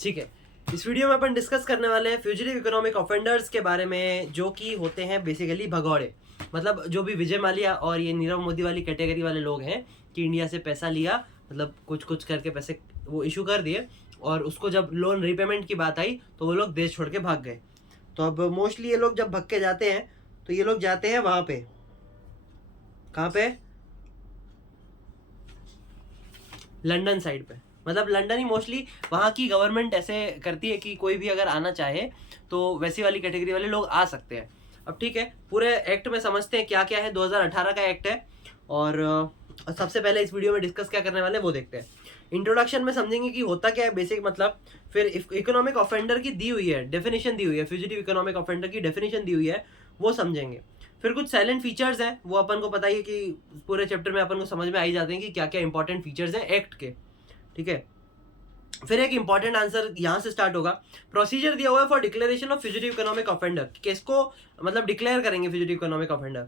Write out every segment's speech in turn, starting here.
ठीक है, इस वीडियो में अपन डिस्कस करने वाले हैं फ्यूजिटिव इकोनॉमिक ऑफेंडर्स के बारे में, जो कि होते हैं बेसिकली भगौड़े। मतलब जो भी विजय माल्या और ये नीरव मोदी वाली कैटेगरी वाले लोग हैं कि इंडिया से पैसा लिया, मतलब कुछ कुछ करके पैसे वो इशू कर दिए, और उसको जब लोन रीपेमेंट की बात आई तो वो लोग देश छोड़ के भाग गए। तो अब मोस्टली ये लोग जब भाग के जाते हैं तो ये लोग जाते हैं वहाँ पे, कहाँ पे, लंदन साइड पे। मतलब लंदन ही मोस्टली वहाँ की गवर्नमेंट ऐसे करती है कि कोई भी अगर आना चाहे तो वैसी वाली कैटेगरी वाले लोग आ सकते हैं। अब ठीक है, पूरे एक्ट में समझते हैं क्या क्या है। 2018 का एक्ट है, और सबसे पहले इस वीडियो में डिस्कस क्या करने वाले हैं वो देखते हैं। इंट्रोडक्शन में समझेंगे कि होता क्या है बेसिक मतलब, फिर इकोनॉमिक ऑफेंडर की दी हुई है डेफिनेशन, दी हुई है फ्यूजिटिव इकोनॉमिक ऑफेंडर की डेफिनेशन दी हुई है, वो समझेंगे। फिर कुछ साइलेंट फीचर्स हैं, वो अपन को पता ही है कि पूरे चैप्टर में अपन को समझ में आ ही जाते हैं कि क्या क्या इंपॉर्टेंट फीचर्स हैं एक्ट के। ठीक है, फिर एक इंपॉर्टेंट आंसर यहाँ से स्टार्ट होगा। प्रोसीजर दिया हुआ है for declaration of fugitive economic offender, किसको मतलब डिक्लेयर करेंगे फ्यूजिटिव इकोनॉमिक ऑफेंडर।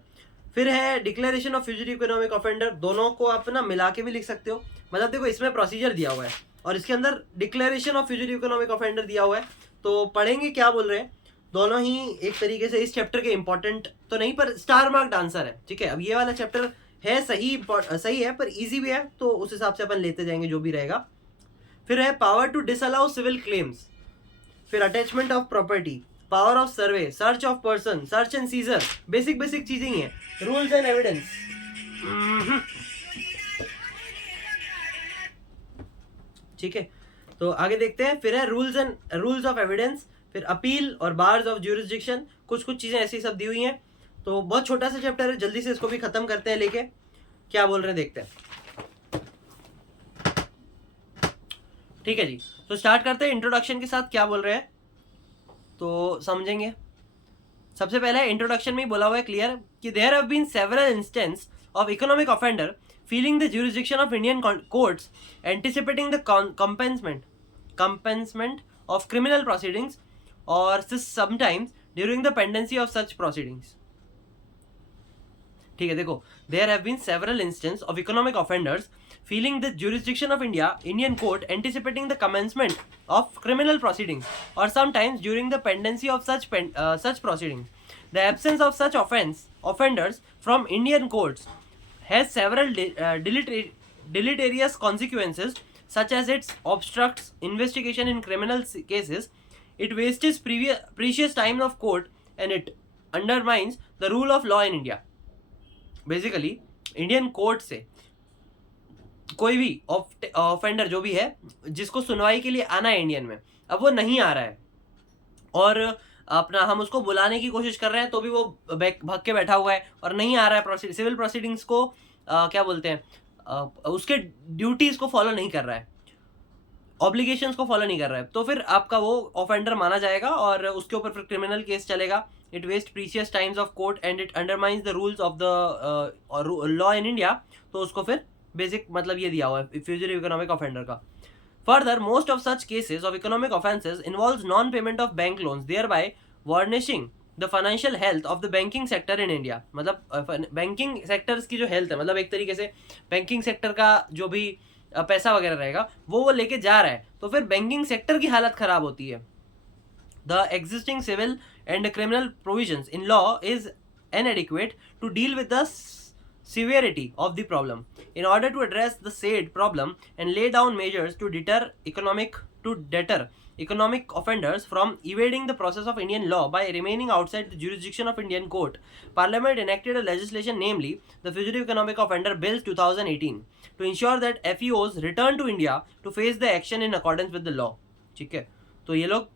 फिर है declaration of fugitive economic offender, दोनों को आप ना मिला के भी लिख सकते हो। मतलब देखो, इसमें प्रोसीजर दिया हुआ है और इसके अंदर declaration of fugitive economic offender दिया हुआ है, तो पढ़ेंगे क्या बोल रहे हैं। दोनों ही एक तरीके से इस चैप्टर के इंपॉर्टेंट तो नहीं, पर स्टार मार्क्ड आंसर है। ठीक है, अब ये वाला चैप्टर है सही है पर इजी भी है, तो उस हिसाब से अपन लेते जाएंगे जो भी रहेगा। फिर है power to disallow civil claims, फिर attachment of property, power of survey, search of person, search and seizure, basic basic चीजें ही हैं। रूल्स एंड एविडेंस, ठीक है, तो आगे देखते हैं। फिर है रूल्स ऑफ एविडेंस, फिर अपील और बार्स ऑफ ज्यूरिसडिक्शन, कुछ कुछ चीजें ऐसी सब दी हुई हैं। तो बहुत छोटा सा चैप्टर है, जल्दी से इसको भी खत्म करते हैं लेके। क्या बोल रहे हैं देखते हैं। ठीक है जी, तो स्टार्ट करते हैं इंट्रोडक्शन के साथ। क्या बोल रहे हैं तो समझेंगे। सबसे पहले इंट्रोडक्शन में ही बोला हुआ है क्लियर कि there have been several instance of economic offender feeling the jurisdiction of Indian courts, anticipating the compensement of criminal proceedings, or sometimes during the pendency of such proceedings. ठीक है, देखो, there have been several instances of economic offenders feeling the jurisdiction of Indian court, anticipating the commencement of criminal proceedings, or sometimes during the pendency of such proceedings. The absence of such offenders from Indian courts has several deleterious consequences, such as it obstructs investigation in criminal cases, it wastes precious time of court, and it undermines the rule of law in India. Basically Indian court से कोई भी offender जो भी है जिसको सुनवाई के लिए आना है इंडियन में, अब वो नहीं आ रहा है और अपना हम उसको बुलाने की कोशिश कर रहे हैं तो भी वो भाग के बैठा हुआ है और नहीं आ रहा है, सिविल प्रोसीडिंग्स को क्या बोलते हैं, उसके ड्यूटीज को फॉलो नहीं कर रहा है, ऑब्लिगेशंस को फॉलो नहीं कर रहा है, तो फिर आपका वो ऑफेंडर माना जाएगा और उसके ऊपर फिर क्रिमिनल केस चलेगा। It waste precious times of court and it undermines the rules of the law in India, तो उसको फिर बेसिक मतलब ये दिया हुआ है फ्यूजिटिव इकोनॉमिक ऑफेंडर का। Further, most of such cases of economic offences involves non-payment of bank loans, thereby varnishing the financial health of the banking sector in India. मतलब बैंकिंग सेक्टर्स की जो हेल्थ है, मतलब एक तरीके से बैंकिंग सेक्टर का जो भी पैसा वगैरह रहेगा वो लेके जा रहा है, तो फिर बैंकिंग सेक्टर की हालत खराब होती है। The existing civil and criminal provisions in law is inadequate to deal with the severity of the problem. In order to address the said problem and lay down measures to deter economic offenders from evading the process of Indian law by remaining outside the jurisdiction of Indian court, Parliament enacted a legislation, namely the Fugitive Economic Offender Bills 2018, to ensure that FEOs return to India to face the action in accordance with the law. ठीक है, तो ये लोग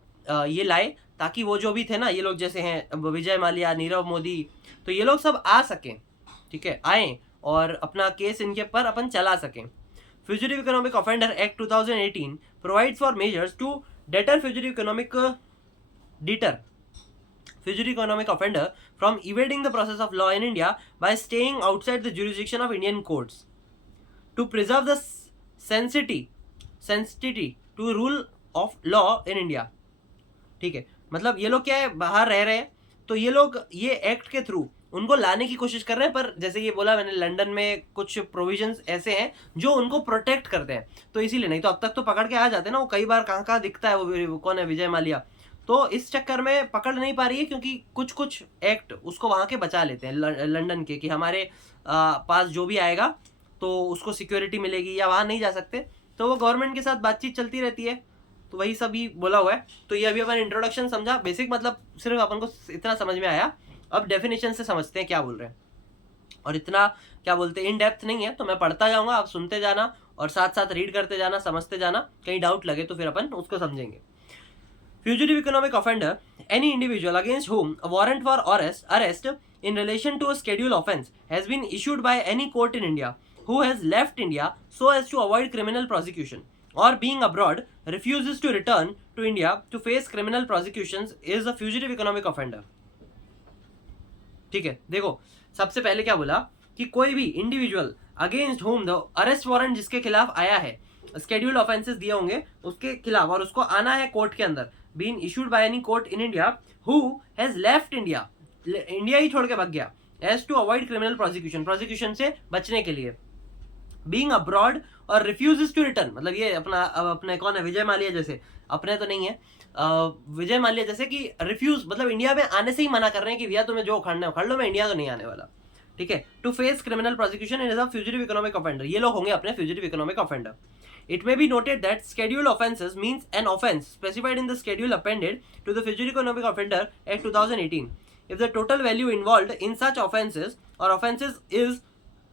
ये लाए ताकि वो जो भी थे ना, ये लोग जैसे हैं विजय माल्या, नीरव मोदी, तो ये लोग सब आ सकें, ठीक है, आए और अपना केस इनके पर अपन चला सकें। Fugitive economic offender act 2018 provides for measures to deter fugitive economic offender from evading the process of law in India by staying outside the jurisdiction of Indian courts, to preserve the sanctity to rule of law in India. ठीक है, मतलब ये लोग क्या है, बाहर रह रहे हैं, तो ये लोग ये एक्ट के थ्रू उनको लाने की कोशिश कर रहे हैं, पर जैसे ये बोला मैंने, लंदन में कुछ प्रोविजंस ऐसे हैं जो उनको प्रोटेक्ट करते हैं, तो इसीलिए, नहीं तो अब तक तो पकड़ के आ जाते ना, वो कई बार कहाँ कहाँ दिखता है, वो कौन है, विजय माल्या, तो इस चक्कर में पकड़ नहीं पा रही है, क्योंकि कुछ कुछ एक्ट उसको वहाँ के बचा लेते हैं लंदन के, कि हमारे पास जो भी आएगा तो उसको सिक्योरिटी मिलेगी, या वहाँ नहीं जा सकते, तो वो गवर्नमेंट के साथ बातचीत चलती रहती है, तो वही सभी बोला हुआ है। तो ये अभी अपन इंट्रोडक्शन समझा, बेसिक मतलब सिर्फ अपन को इतना समझ में आया, अब डेफिनेशन से समझते हैं क्या बोल रहे हैं, और इतना क्या बोलते हैं इन डेप्थ नहीं है, तो मैं पढ़ता जाऊंगा, आप सुनते जाना और साथ साथ रीड करते जाना, समझते जाना, कहीं डाउट लगे तो फिर अपन उसको समझेंगे। Fugitive economic offender, any individual against whom a warrant for arrest in relation to a scheduled offence has been issued by any court in India, who has left India so as to avoid criminal prosecution, or being abroad refuses to return to India to face criminal prosecutions, is a fugitive economic offender. ठीक है, देखो सबसे पहले क्या बोला कि कोई भी individual against whom the arrest warrant जिसके खिलाफ आया है, स्केड्यूल्ड ऑफेंसेस दिए होंगे उसके खिलाफ, और उसको आना है कोर्ट के अंदर, been issued by any court in India, who has left India, India ही छोड़ के भाग गया, as to avoid criminal prosecution से बचने के लिए, बीइंग अब्रॉड और रिफ्यूजेस टू रिटर्न, मतलब ये अपने कौन है, विजय माल्या जैसे, अपने तो नहीं है, विजय माल्या जैसे कि रिफ्यूज मतलब इंडिया में आने से ही मना कर रहे हैं कि भैया तुम्हें जो उखाड़ना है उखाड़ लो, मैं इंडिया तो नहीं आने वाला, ठीक है। To face criminal prosecution as a fugitive economic offender, ये लोग होंगे अपने fugitive economic offender. It may be noted that scheduled offences means an offence specified in the schedule appended to the Fugitive Economic Offender Act 2018. If the total value involved in such offences or offences is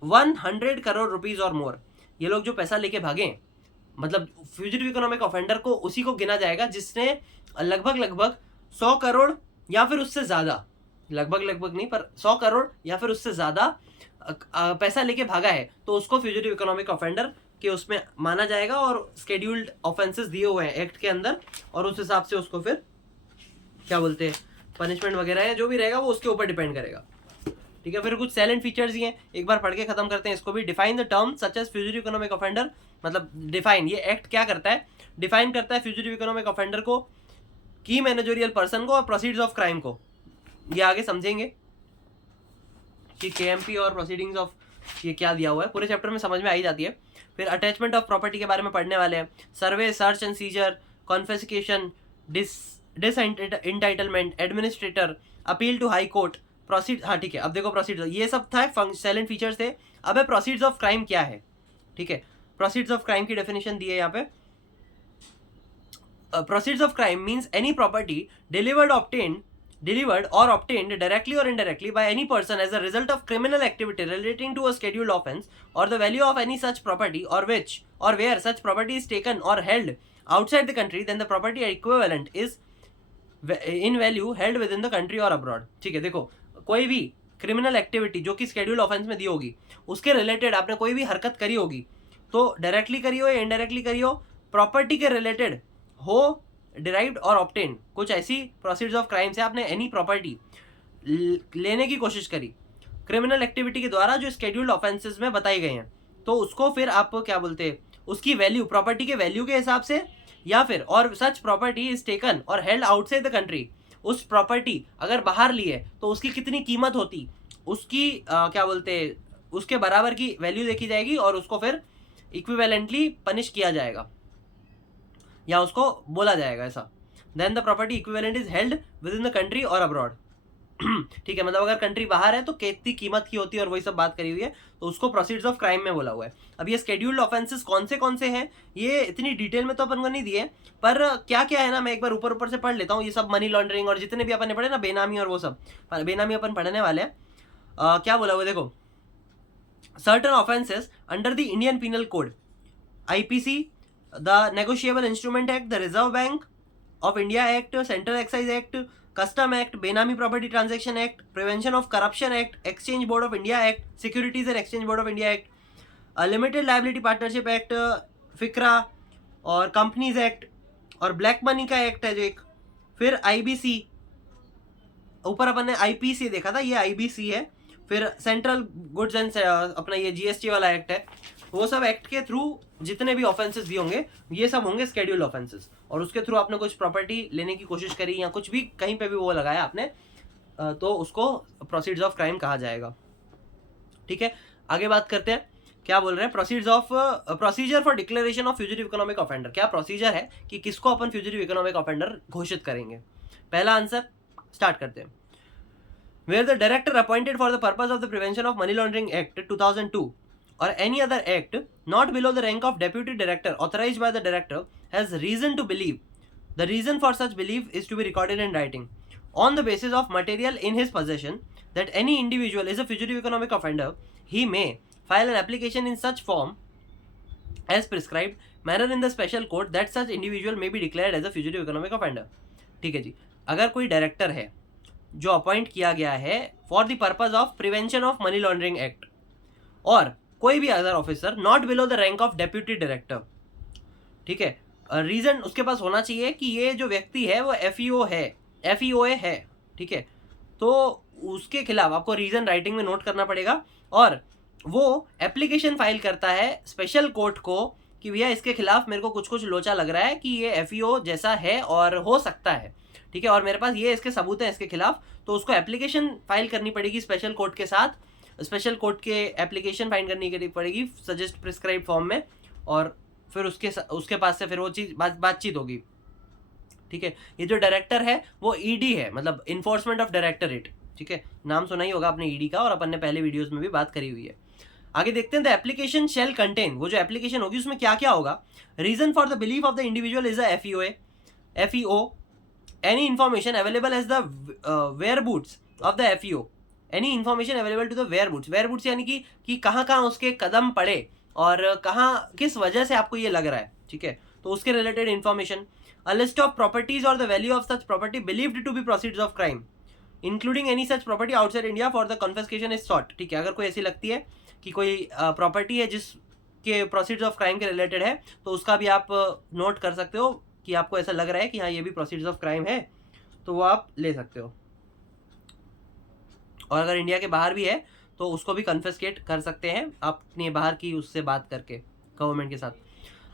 100 crore rupees or more, ये लोग जो पैसा लेके भागे, मतलब fugitive economic offender को उसी को गिना जाएगा जिसने लगभग 100 करोड़ या फिर उससे ज़्यादा, लगभग नहीं पर 100 करोड़ या फिर उससे ज़्यादा पैसा लेके भागा है, तो उसको फ्यूजिटिव इकोनॉमिक ऑफेंडर कि उसमें माना जाएगा, और स्केड्यूल्ड ऑफेंसेस दिए हुए हैं एक्ट के अंदर, और उस हिसाब से उसको फिर क्या बोलते हैं पनिशमेंट वगैरह है जो भी रहेगा वो उसके ऊपर डिपेंड करेगा, ठीक है। फिर कुछ साइलेंट फीचर्स ही हैं, एक बार पढ़ के खत्म करते हैं इसको भी। Define the term such as fugitive economic offender, मतलब डिफाइन, ये एक्ट क्या करता है, डिफाइन करता है फ्यूजिटिव इकोनॉमिक ऑफेंडर को, की मैनेजरियल पर्सन को, और प्रोसीड्स ऑफ क्राइम को, ये आगे समझेंगे कि केएमपी और प्रोसीडिंग्स ऑफ ये क्या दिया हुआ है, पूरे चैप्टर में समझ में आ ही जाती है। फिर अटैचमेंट ऑफ प्रॉपर्टी के बारे में पढ़ने वाले हैं, survey, search and seizure, confiscation, disentitlement, administrator, appeal to high court, proceed, हाँ ठीक है। अब देखो प्रोसीड, ये सब था साइलेंट फीचर्स थे। अब है प्रोसीड्स ऑफ क्राइम क्या है, ठीक है। प्रोसीड्स ऑफ क्राइम की डेफिनेशन दी है यहाँ पे। Proceeds of crime means any property delivered or obtained directly or indirectly by any person as a result of criminal activity relating to a scheduled offense, or the value of any such property, or which or where such property is taken or held outside the country, then the property equivalent is in value held within the country or abroad, ठीक है। देखो कोई भी criminal activity जो कि schedule offence में दी होगी, उसके रिलेटेड आपने कोई भी हरकत करी होगी, तो डायरेक्टली करी हो या इनडायरेक्टली करी हो, प्रॉपर्टी के रिलेटेड हो, डिराइव्ड और ऑब्टेन, कुछ ऐसी प्रोसीड्स ऑफ क्राइम से आपने एनी प्रॉपर्टी लेने की कोशिश करी क्रिमिनल एक्टिविटी के द्वारा जो स्केड्यूल्ड ऑफेंसेस में बताई गई हैं, तो उसको फिर आप क्या बोलते हैं, उसकी वैल्यू, प्रॉपर्टी के वैल्यू के हिसाब से, या फिर और सच प्रॉपर्टी इज टेकन और हेल्ड आउटसाइड द कंट्री, उस प्रॉपर्टी अगर बाहर ली है तो उसकी कितनी कीमत होती, उसकी क्या बोलते हैं उसके बराबर की वैल्यू देखी जाएगी, और उसको फिर इक्विवेलेंटली पनिश किया जाएगा या उसको बोला जाएगा ऐसा। Then the property equivalent is held within the country और अब्रॉड, ठीक है। मतलब अगर कंट्री बाहर है तो कितनी कीमत की होती है, और वही सब बात करी हुई है, तो उसको प्रोसीड्स ऑफ क्राइम में बोला हुआ है। अब ये स्केड्यूल्ड ऑफेंसेस कौन से हैं, ये इतनी डिटेल में तो अपन को नहीं दिए, पर क्या क्या है ना, मैं एक बार ऊपर से पढ़ लेता हूँ। ये सब मनी लॉन्ड्रिंग और जितने भी अपन ने पढ़े ना, बेनामी और वो सब, बेनामी अपन पढ़ने वाले हैं। क्या बोला हुआ देखो, certain offences under the Indian penal code, IPC, the Negotiable Instrument Act, the Reserve Bank of India Act, Central Excise Act, Custom Act, Benami Property Transaction Act, Prevention of Corruption Act, Exchange Board of India Act, Securities and Exchange Board of India Act, Limited Liability Partnership Act, FICRA और Companies Act, और black money का act है जो एक, फिर IBC, ऊपर अपन ने IPC देखा था, ये IBC है, फिर सेंट्रल गुड्स एंड अपना ये GST वाला एक्ट है। वो सब एक्ट के थ्रू जितने भी ऑफेंसेस दिए होंगे ये सब होंगे स्केड्यूल्ड ऑफेंसेस, और उसके थ्रू आपने कुछ प्रॉपर्टी लेने की कोशिश करी या कुछ भी कहीं पे भी वो लगाया आपने, तो उसको प्रोसीड्स ऑफ क्राइम कहा जाएगा। ठीक है, आगे बात करते हैं। क्या बोल रहे हैं, procedure for declaration of fugitive economic offender. क्या प्रोसीजर है कि किसको अपन फ्यूजिटिव इकोनॉमिक ऑफेंडर घोषित करेंगे। पहला आंसर स्टार्ट करते हैं। Where the director appointed for the purpose of the Prevention of Money Laundering Act 2002 or any other act not below the rank of deputy director authorized by the director has reason to believe, the reason for such belief is to be recorded in writing on the basis of material in his possession that any individual is a fugitive economic offender, he may file an application in such form as prescribed manner in the special court that such individual may be declared as a fugitive economic offender। ठीक है जी, अगर कोई director है जो appoint किया गया है for the purpose of prevention of money laundering act, और कोई भी other officer not below the rank of deputy director, ठीक है, रीजन उसके पास होना चाहिए कि ये जो व्यक्ति है वो एफईओए है, ठीक है, तो उसके खिलाफ आपको रीजन राइटिंग में नोट करना पड़ेगा, और वो एप्लीकेशन फाइल करता है स्पेशल कोर्ट को कि भैया इसके खिलाफ मेरे को कुछ कुछ लोचा लग रहा है कि ये एफईओ जैसा है और हो सकता है, ठीक है, और मेरे पास ये इसके सबूत हैं इसके खिलाफ, तो उसको एप्लीकेशन फाइल करनी पड़ेगी स्पेशल कोर्ट के साथ, स्पेशल कोर्ट के एप्लीकेशन फाइल करनी पड़ेगी सजेस्ट प्रिस्क्राइब फॉर्म में, और फिर उसके पास से फिर वो चीज़ बातचीत होगी। ठीक है, ये जो डायरेक्टर है वो ईडी है, मतलब इन्फोर्समेंट ऑफ डायरेक्टरेट, ठीक है, नाम सुना ही होगा आपने ईडी का, और अपन ने पहले वीडियोस में भी बात करी हुई है। आगे देखते हैं, द एप्लीकेशन शेल कंटेन, वो जो एप्लीकेशन होगी उसमें क्या क्या होगा। Reason for the belief of the individual is a FEO any information available as the whereabouts of the FEO, any information available to the whereabouts यानी कि कहाँ कहाँ उसके कदम पड़े और कहाँ किस वजह से आपको ये लग रहा है, ठीक है, तो उसके related information. A list of properties और the value of such property believed to be proceeds of crime including any such property outside India for the confiscation is sought. ठीक है, अगर कोई ऐसी लगती है कि कोई प्रॉपर्टी है जिसके प्रोसीड्स ऑफ क्राइम के रिलेटेड है, तो उसका भी आप नोट कर सकते हो कि आपको ऐसा लग रहा है कि हाँ ये भी प्रोसीड्स ऑफ क्राइम है, तो वो आप ले सकते हो, और अगर इंडिया के बाहर भी है तो उसको भी कन्फिस्केट कर सकते हैं अपने बाहर की उससे बात करके गवर्नमेंट के साथ।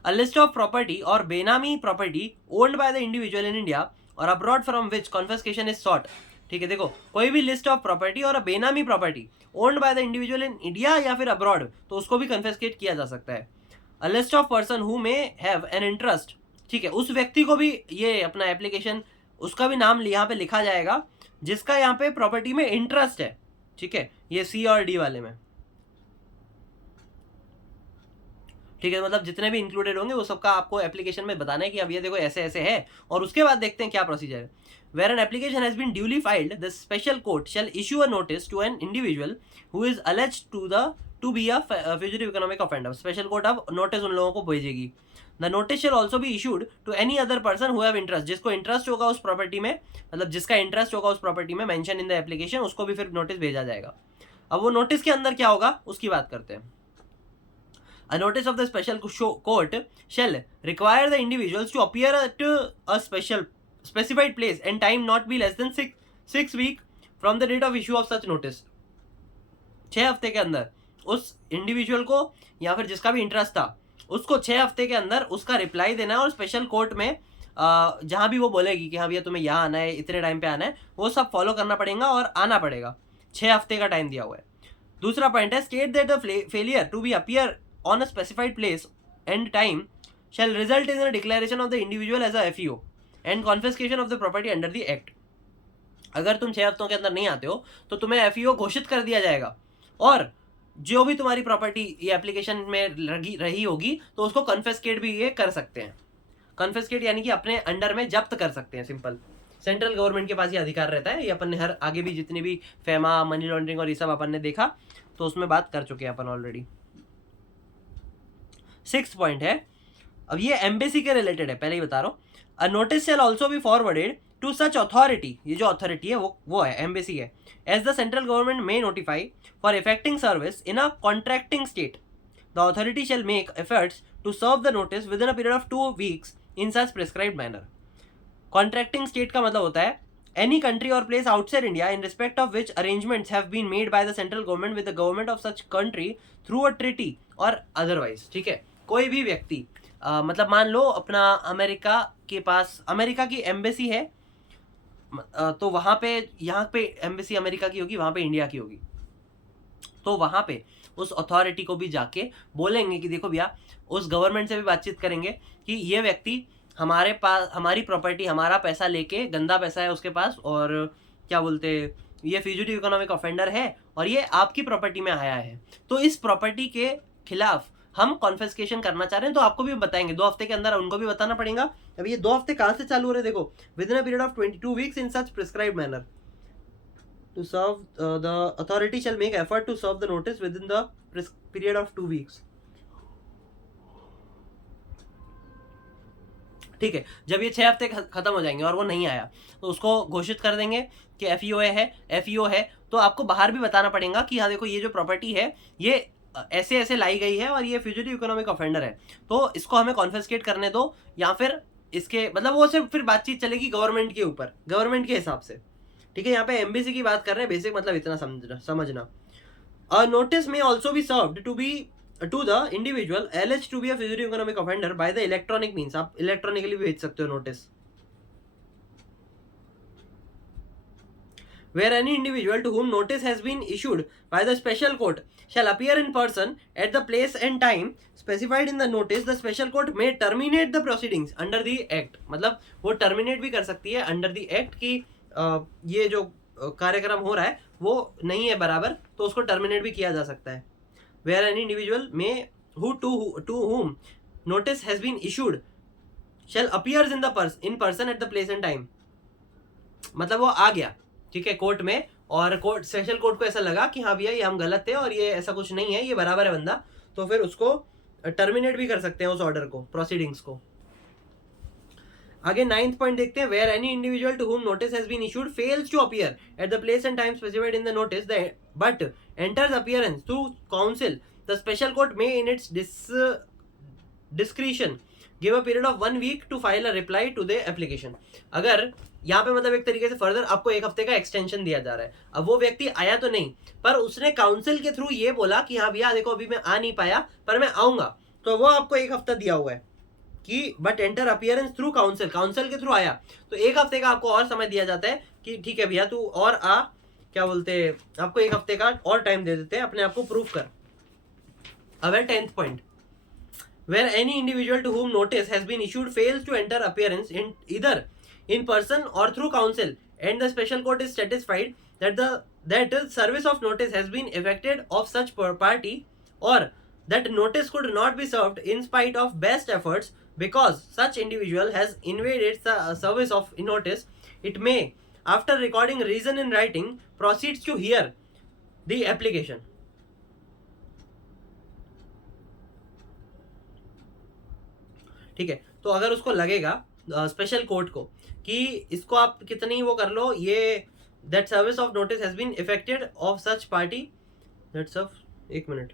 अ list of property or benami property owned by the individual in India और abroad from which confiscation is sought. ठीक है, देखो कोई भी list of property or benami property owned by the individual in India या फिर अब्रॉड, तो उसको भी कन्फिस्केट किया जा सकता है। अ list of person who may have an interest, ठीक है, उस व्यक्ति को भी ये अपना एप्लीकेशन उसका भी नाम यहाँ पे लिखा जाएगा जिसका यहाँ पे प्रॉपर्टी में इंटरेस्ट है, ठीक है, ये सी और डी वाले में, ठीक है, मतलब जितने भी इंक्लूडेड होंगे वो सबका आपको एप्लीकेशन में बताना है कि अब ये देखो ऐसे ऐसे है, और उसके बाद देखते हैं क्या प्रोसीजर है। Where an application has been duly filed the special court shall issue a notice to an individual who is alleged to be a fugitive economic offender. Special court अब नोटिस उन लोगों को भेजेगी। The notice shall also be issued to any other person who have interest, जिसको interest होगा उस property में, मतलब जिसका इंटरेस्ट होगा उस प्रॉपर्टी में मेंशन इन द एप्लीकेशन, उसको भी फिर नोटिस भेजा जाएगा। अब वो नोटिस के अंदर क्या होगा उसकी बात करते हैं। A notice of the special court shall require the individuals to appear at a specified place and time not be less than 6 weeks from the date of issue of such notice। 6 हफ्ते के अंदर उस individual को या फिर जिसका भी interest था उसको 6 हफ्ते के अंदर उसका रिप्लाई देना है, और स्पेशल कोर्ट में जहाँ भी वो बोलेगी कि हाँ भैया तुम्हें यहाँ आना है, इतने टाइम पे आना है, वो सब फॉलो करना पड़ेगा और आना पड़ेगा। 6 हफ्ते का टाइम दिया हुआ है। दूसरा पॉइंट है, state that the failure to be appear on a specified place and time shall result in the declaration of the individual as a FEO and confiscation of the property under the act। अगर तुम 6 हफ्तों के अंदर नहीं आते हो तो तुम्हें FEO घोषित कर दिया जाएगा, और जो भी तुम्हारी प्रॉपर्टी ये एप्लीकेशन में रही होगी तो उसको कन्फिस्केट भी ये कर सकते हैं। कन्फिस्केट यानी कि अपने अंडर में जब्त कर सकते हैं, सिंपल। सेंट्रल गवर्नमेंट के पास ये अधिकार रहता है, ये अपन ने हर आगे भी जितनी भी फेमा मनी लॉन्ड्रिंग और ये सब अपन ने देखा तो उसमें बात कर चुके हैं अपन ऑलरेडी। 6th पॉइंट है, अब ये एम्बेसी के रिलेटेड है, पहले ही बता रहा हूँ। A notice shall also be forwarded to such authority, ये जो अथॉरिटी है वो है एम्बेसी है, as the central government may notify for effecting service in a contracting state. The authority shall make efforts to serve the notice within a period of 2 weeks in such prescribed manner. Contracting state का मतलब होता है any country or place outside India in respect of which arrangements have been made by the central government with the government of such country through a treaty or otherwise। ठीक है, कोई भी व्यक्ति मतलब मान लो अपना अमेरिका के पास अमेरिका की एम्बेसी है तो वहाँ पे, यहाँ पे एम्बेसी अमेरिका की होगी, वहाँ पे इंडिया की होगी। तो वहाँ पे उस अथॉरिटी को भी जाके बोलेंगे कि देखो भैया, उस गवर्नमेंट से भी बातचीत करेंगे कि ये व्यक्ति हमारे पास, हमारी प्रॉपर्टी, हमारा पैसा लेके, गंदा पैसा है उसके पास, और क्या बोलते, ये फ्यूजिटिव इकोनॉमिक ऑफेंडर है और ये आपकी प्रॉपर्टी में आया है, तो इस प्रॉपर्टी के खिलाफ हम कॉन्फिस्केशन करना चाह रहे हैं। तो आपको भी बताएंगे 2 हफ्ते के अंदर, उनको भी बताना पड़ेगा। अब ये 2 हफ्ते कहाँ से चालू हो रहे हैं, देखो, with in a period of 22 weeks in such prescribed manner to serve, the authority shall make effort to serve the notice within the period of 2 weeks। ठीक है, जब ये 6 हफ्ते खत्म हो जाएंगे और वो नहीं आया, तो उसको घोषित कर देंगे कि एफईओ है। तो आपको बाहर भी बताना पड़ेगा कि हाँ देखो, ये जो प्रॉपर्टी है ये ऐसे ऐसे लाई गई है और ये फ्यूजिटिव इकोनॉमिक ऑफेंडर है, तो इसको हमें कॉन्फिस्केट करने दो, या फिर इसके मतलब वो सिर्फ फिर बातचीत चलेगी गवर्नमेंट के ऊपर, गवर्नमेंट के हिसाब से। ठीक है, यहाँ पे एमबीसी की बात कर रहे हैं, बेसिक मतलब इतना समझना। A notice may also be served to be to the individual alleged to be a fugitive economic offender by the electronic means. आप इलेक्ट्रॉनिकली भेज सकते हो notice. Where any individual to whom notice has been issued by the special court shall appear in person at the place and time specified in the notice, the special court may terminate the proceedings under the act। मतलब वो terminate भी कर सकती है under the act कि ये जो कार्यक्रम हो रहा है वो नहीं है बराबर, तो उसको terminate भी किया जा सकता है। Where any individual may to whom notice has been issued shall appears in person at the place and time। मतलब वो आ गया, ठीक है, कोर्ट में, और कोर्ट, स्पेशल कोर्ट को ऐसा लगा कि हाँ भैया ये हम गलत थे और ये ऐसा कुछ नहीं है, ये बराबर है बंदा, तो फिर उसको टर्मिनेट भी कर सकते हैं उस ऑर्डर को, प्रोसीडिंग्स को। आगे 9th पॉइंट देखते हैं। Where any individual to whom notice has been issued fails to appear at the place and time specified in the notice but enters appearance through counsel, the special court may in its discretion give a period of 1 week to file a reply to the application. अगर यहाँ पे मतलब एक तरीके से further आपको 1 हफ्ते का एक्सटेंशन दिया जा रहा है। अब वो व्यक्ति आया तो नहीं, पर उसने काउंसिल के थ्रू ये बोला कि हाँ भैया देखो अभी मैं आ नहीं पाया पर मैं आऊंगा, तो वो आपको 1 हफ्ता दिया हुआ है कि but enter appearance through council, council के थ्रू आया तो 1 हफ्ते का आपको और समय दिया जाता है कि ठीक है भैया तू और आ, क्या बोलते, आपको 1 हफ्ते का और टाइम दे देते हैं, अपने आप को प्रूव कर। अब है 10th point. Where any individual to whom notice has been issued fails to enter appearance in either in person or through counsel, and the special court is satisfied that the service of notice has been effected of such party, or that notice could not be served in spite of best efforts because such individual has invaded the service of notice, it may, after recording reason in writing, proceeds to hear the application। ठीक है, तो अगर उसको लगेगा special court को कि इसको आप कितनी वो कर लो, ये that service of notice has been effected of such party, that's of, 1 minute,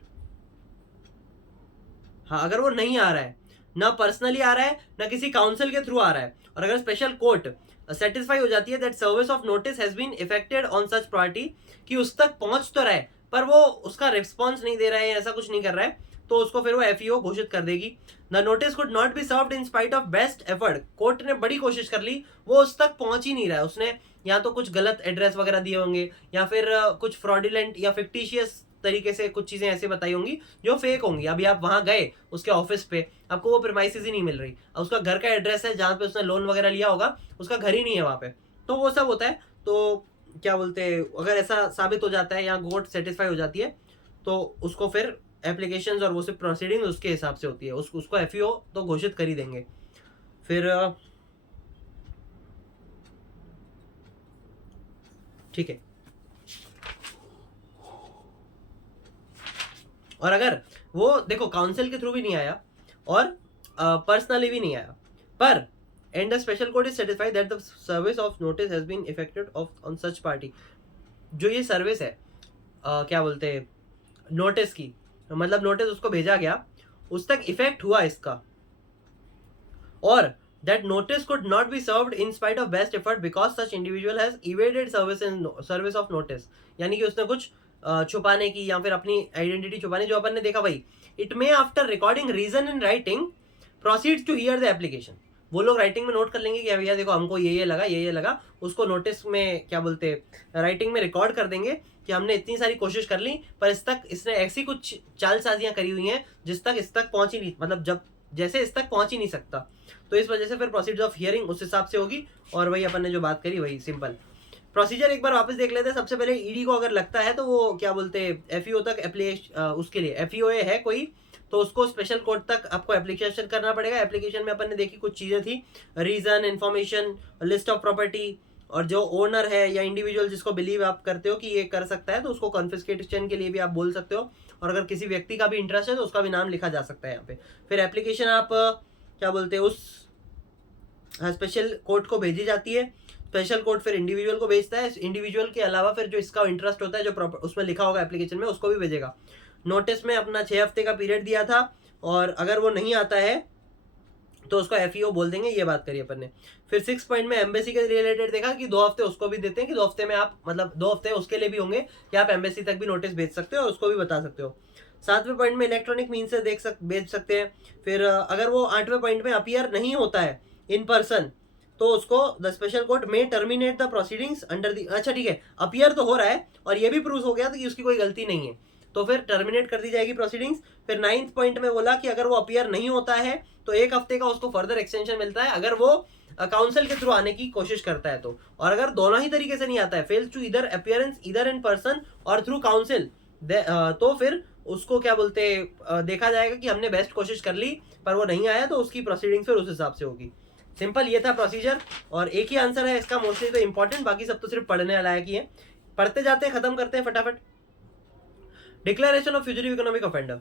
हाँ, अगर वो नहीं आ रहा है, ना पर्सनली आ रहा है ना किसी काउंसिल के थ्रू आ रहा है, और अगर स्पेशल कोर्ट सेटिस्फाई हो जाती है that service of notice has been effected on such party, कि उस तक पहुंच तो रहा है पर वो उसका रिस्पॉन्स नहीं दे रहा है, ऐसा कुछ नहीं कर रहा है, तो उसको फिर वो एफईओ घोषित कर देगी। The notice could not be served in spite of best effort, court ने बड़ी कोशिश कर ली, वो उस तक पहुंच ही नहीं रहा है, उसने या तो कुछ गलत एड्रेस वगैरह दिए होंगे या फिर कुछ फ्रॉडुलेंट या फिक्टिशियस तरीके से कुछ चीजें ऐसे बताई होंगी जो फेक होंगी। अभी आप वहां गए उसके ऑफिस पे, आपको वो प्रीमाइसेस ही नहीं मिल रही, उसका घर का एड्रेस है जहाँ पे उसने लोन वगैरह लिया होगा, उसका घर ही नहीं है वहां पे, तो वो सब होता है। तो क्या बोलते हैं, अगर ऐसा साबित हो जाता है या कोर्ट सेटिस्फाई हो जाती है तो उसको फिर एप्लीकेशंस और वो सब प्रोसीडिंग उसके हिसाब से होती है, उसको एफईओ तो घोषित कर ही देंगे। फिर ठीक है, और अगर वो देखो काउंसिल के थ्रू भी नहीं आया और पर्सनली भी नहीं आया, पर and the special court is satisfied that the service of notice has been effected of on such party, जो ये सर्विस है क्या बोलते हैं नोटिस की, मतलब नोटिस उसको भेजा गया, उस तक इफेक्ट हुआ इसका, और that notice could not be served in spite of best effort because such individual has evaded service of notice, यानी कि उसने कुछ छुपाने की या फिर अपनी आइडेंटिटी छुपाने, जो अपन ने देखा भाई, it may after recording reason in writing proceeds to hear the application, वो लोग राइटिंग में नोट कर लेंगे कि भैया देखो हमको ये लगा, उसको नोटिस में क्या बोलते राइटिंग में रिकॉर्ड कर देंगे कि हमने इतनी सारी कोशिश कर ली, पर इसने ऐसी कुछ चालसाजियां करी हुई हैं जिस तक इस तक पहुंच ही नहीं, मतलब जब जैसे इस तक पहुंच ही नहीं सकता। तो इस वजह से फिर प्रोसीजर ऑफ हियरिंग उस हिसाब से होगी, और वही अपन ने जो बात करी वही सिंपल प्रोसीजर एक बार वापस देख लेते हैं। सबसे पहले ईडी को अगर लगता है तो वो क्या बोलते हैं एफईओ तक उसके लिए एफईओए है कोई, तो उसको स्पेशल कोर्ट तक आपको एप्लीकेशन करना पड़ेगा। एप्लीकेशन में अपन ने देखी कुछ चीज़ें थी, reason, information, list of property, और जो ओनर है या इंडिविजुअल जिसको बिलीव आप करते हो कि ये कर सकता है तो उसको कॉन्फिस्केशन के लिए भी आप बोल सकते हो, और अगर किसी व्यक्ति का भी इंटरेस्ट है तो उसका भी नाम लिखा जा सकता है यहाँ पे। फिर एप्लीकेशन आप क्या बोलते हैं उस स्पेशल कोर्ट को भेजी जाती है, स्पेशल कोर्ट फिर इंडिविजुअल को भेजता है, इंडिविजुअल के अलावा फिर जो इसका इंटरेस्ट होता है जो उसमें लिखा होगा एप्लीकेशन में उसको भी भेजेगा। नोटिस में अपना 6 हफ्ते का पीरियड दिया था, और अगर वो नहीं आता है तो उसको एफईओ बोल देंगे, ये बात करी अपन ने। फिर 6 पॉइंट में एम्बेसी के रिलेटेड देखा कि 2 हफ्ते उसको भी देते हैं कि 2 हफ्ते में आप मतलब 2 हफ्ते उसके लिए भी होंगे कि आप एम्बेसी तक भी नोटिस भेज सकते हो और उसको भी बता सकते हो। 7वें पॉइंट में इलेक्ट्रॉनिक मीन से भेज सकते हैं। फिर अगर वो 8वें पॉइंट में अपीयर नहीं होता है इन पर्सन तो उसको द स्पेशल कोर्ट में terminate the proceedings under the, अच्छा ठीक है अपीयर तो हो रहा है और ये भी प्रूव हो गया था कि उसकी कोई गलती नहीं है, तो फिर टर्मिनेट कर दी जाएगी प्रोसीडिंग्स। फिर 9th पॉइंट में बोला कि अगर वो अपीयर नहीं होता है तो 1 हफ्ते का उसको फर्दर एक्सटेंशन मिलता है अगर वो काउंसिल के थ्रू आने की कोशिश करता है तो, और अगर दोनों ही तरीके से नहीं आता है, फेल्स टू इधर अपीयरेंस इधर इन पर्सन और थ्रू काउंसिल, तो फिर उसको क्या बोलते देखा जाएगा कि हमने बेस्ट कोशिश कर ली पर वो नहीं आया तो उसकी प्रोसीडिंग फिर उस हिसाब से होगी। सिंपल ये था प्रोसीजर, और एक ही आंसर है इसका मोस्टली तो इंपॉर्टेंट, बाकी सब तो सिर्फ पढ़ने लायक ही है। पढ़ते जाते हैं, खत्म करते हैं फटाफट। Declaration of fugitive economic offender.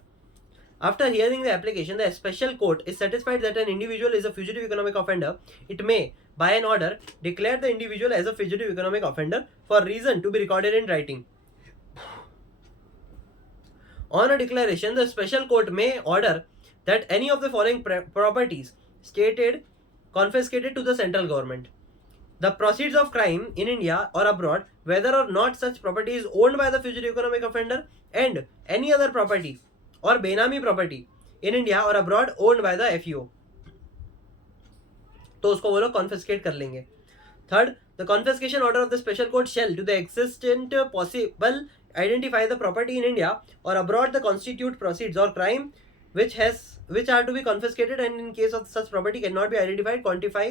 After hearing the application, the special court is satisfied that an individual is a fugitive economic offender. It may, by an order, declare the individual as a fugitive economic offender for reason to be recorded in writing. On a declaration, the special court may order that any of the following properties stated confiscated to the central government. The proceeds of crime in India or abroad, whether or not such property is owned by the fugitive economic offender, and any other property or benami property in India और abroad owned by the FEO, तो उसको वो लोग confiscate कर लेंगे। Third, the confiscation order of the special court shall to the existent possible identify the property in India और abroad the constitute proceeds और crime which are to be confiscated and in case of such property cannot be identified quantify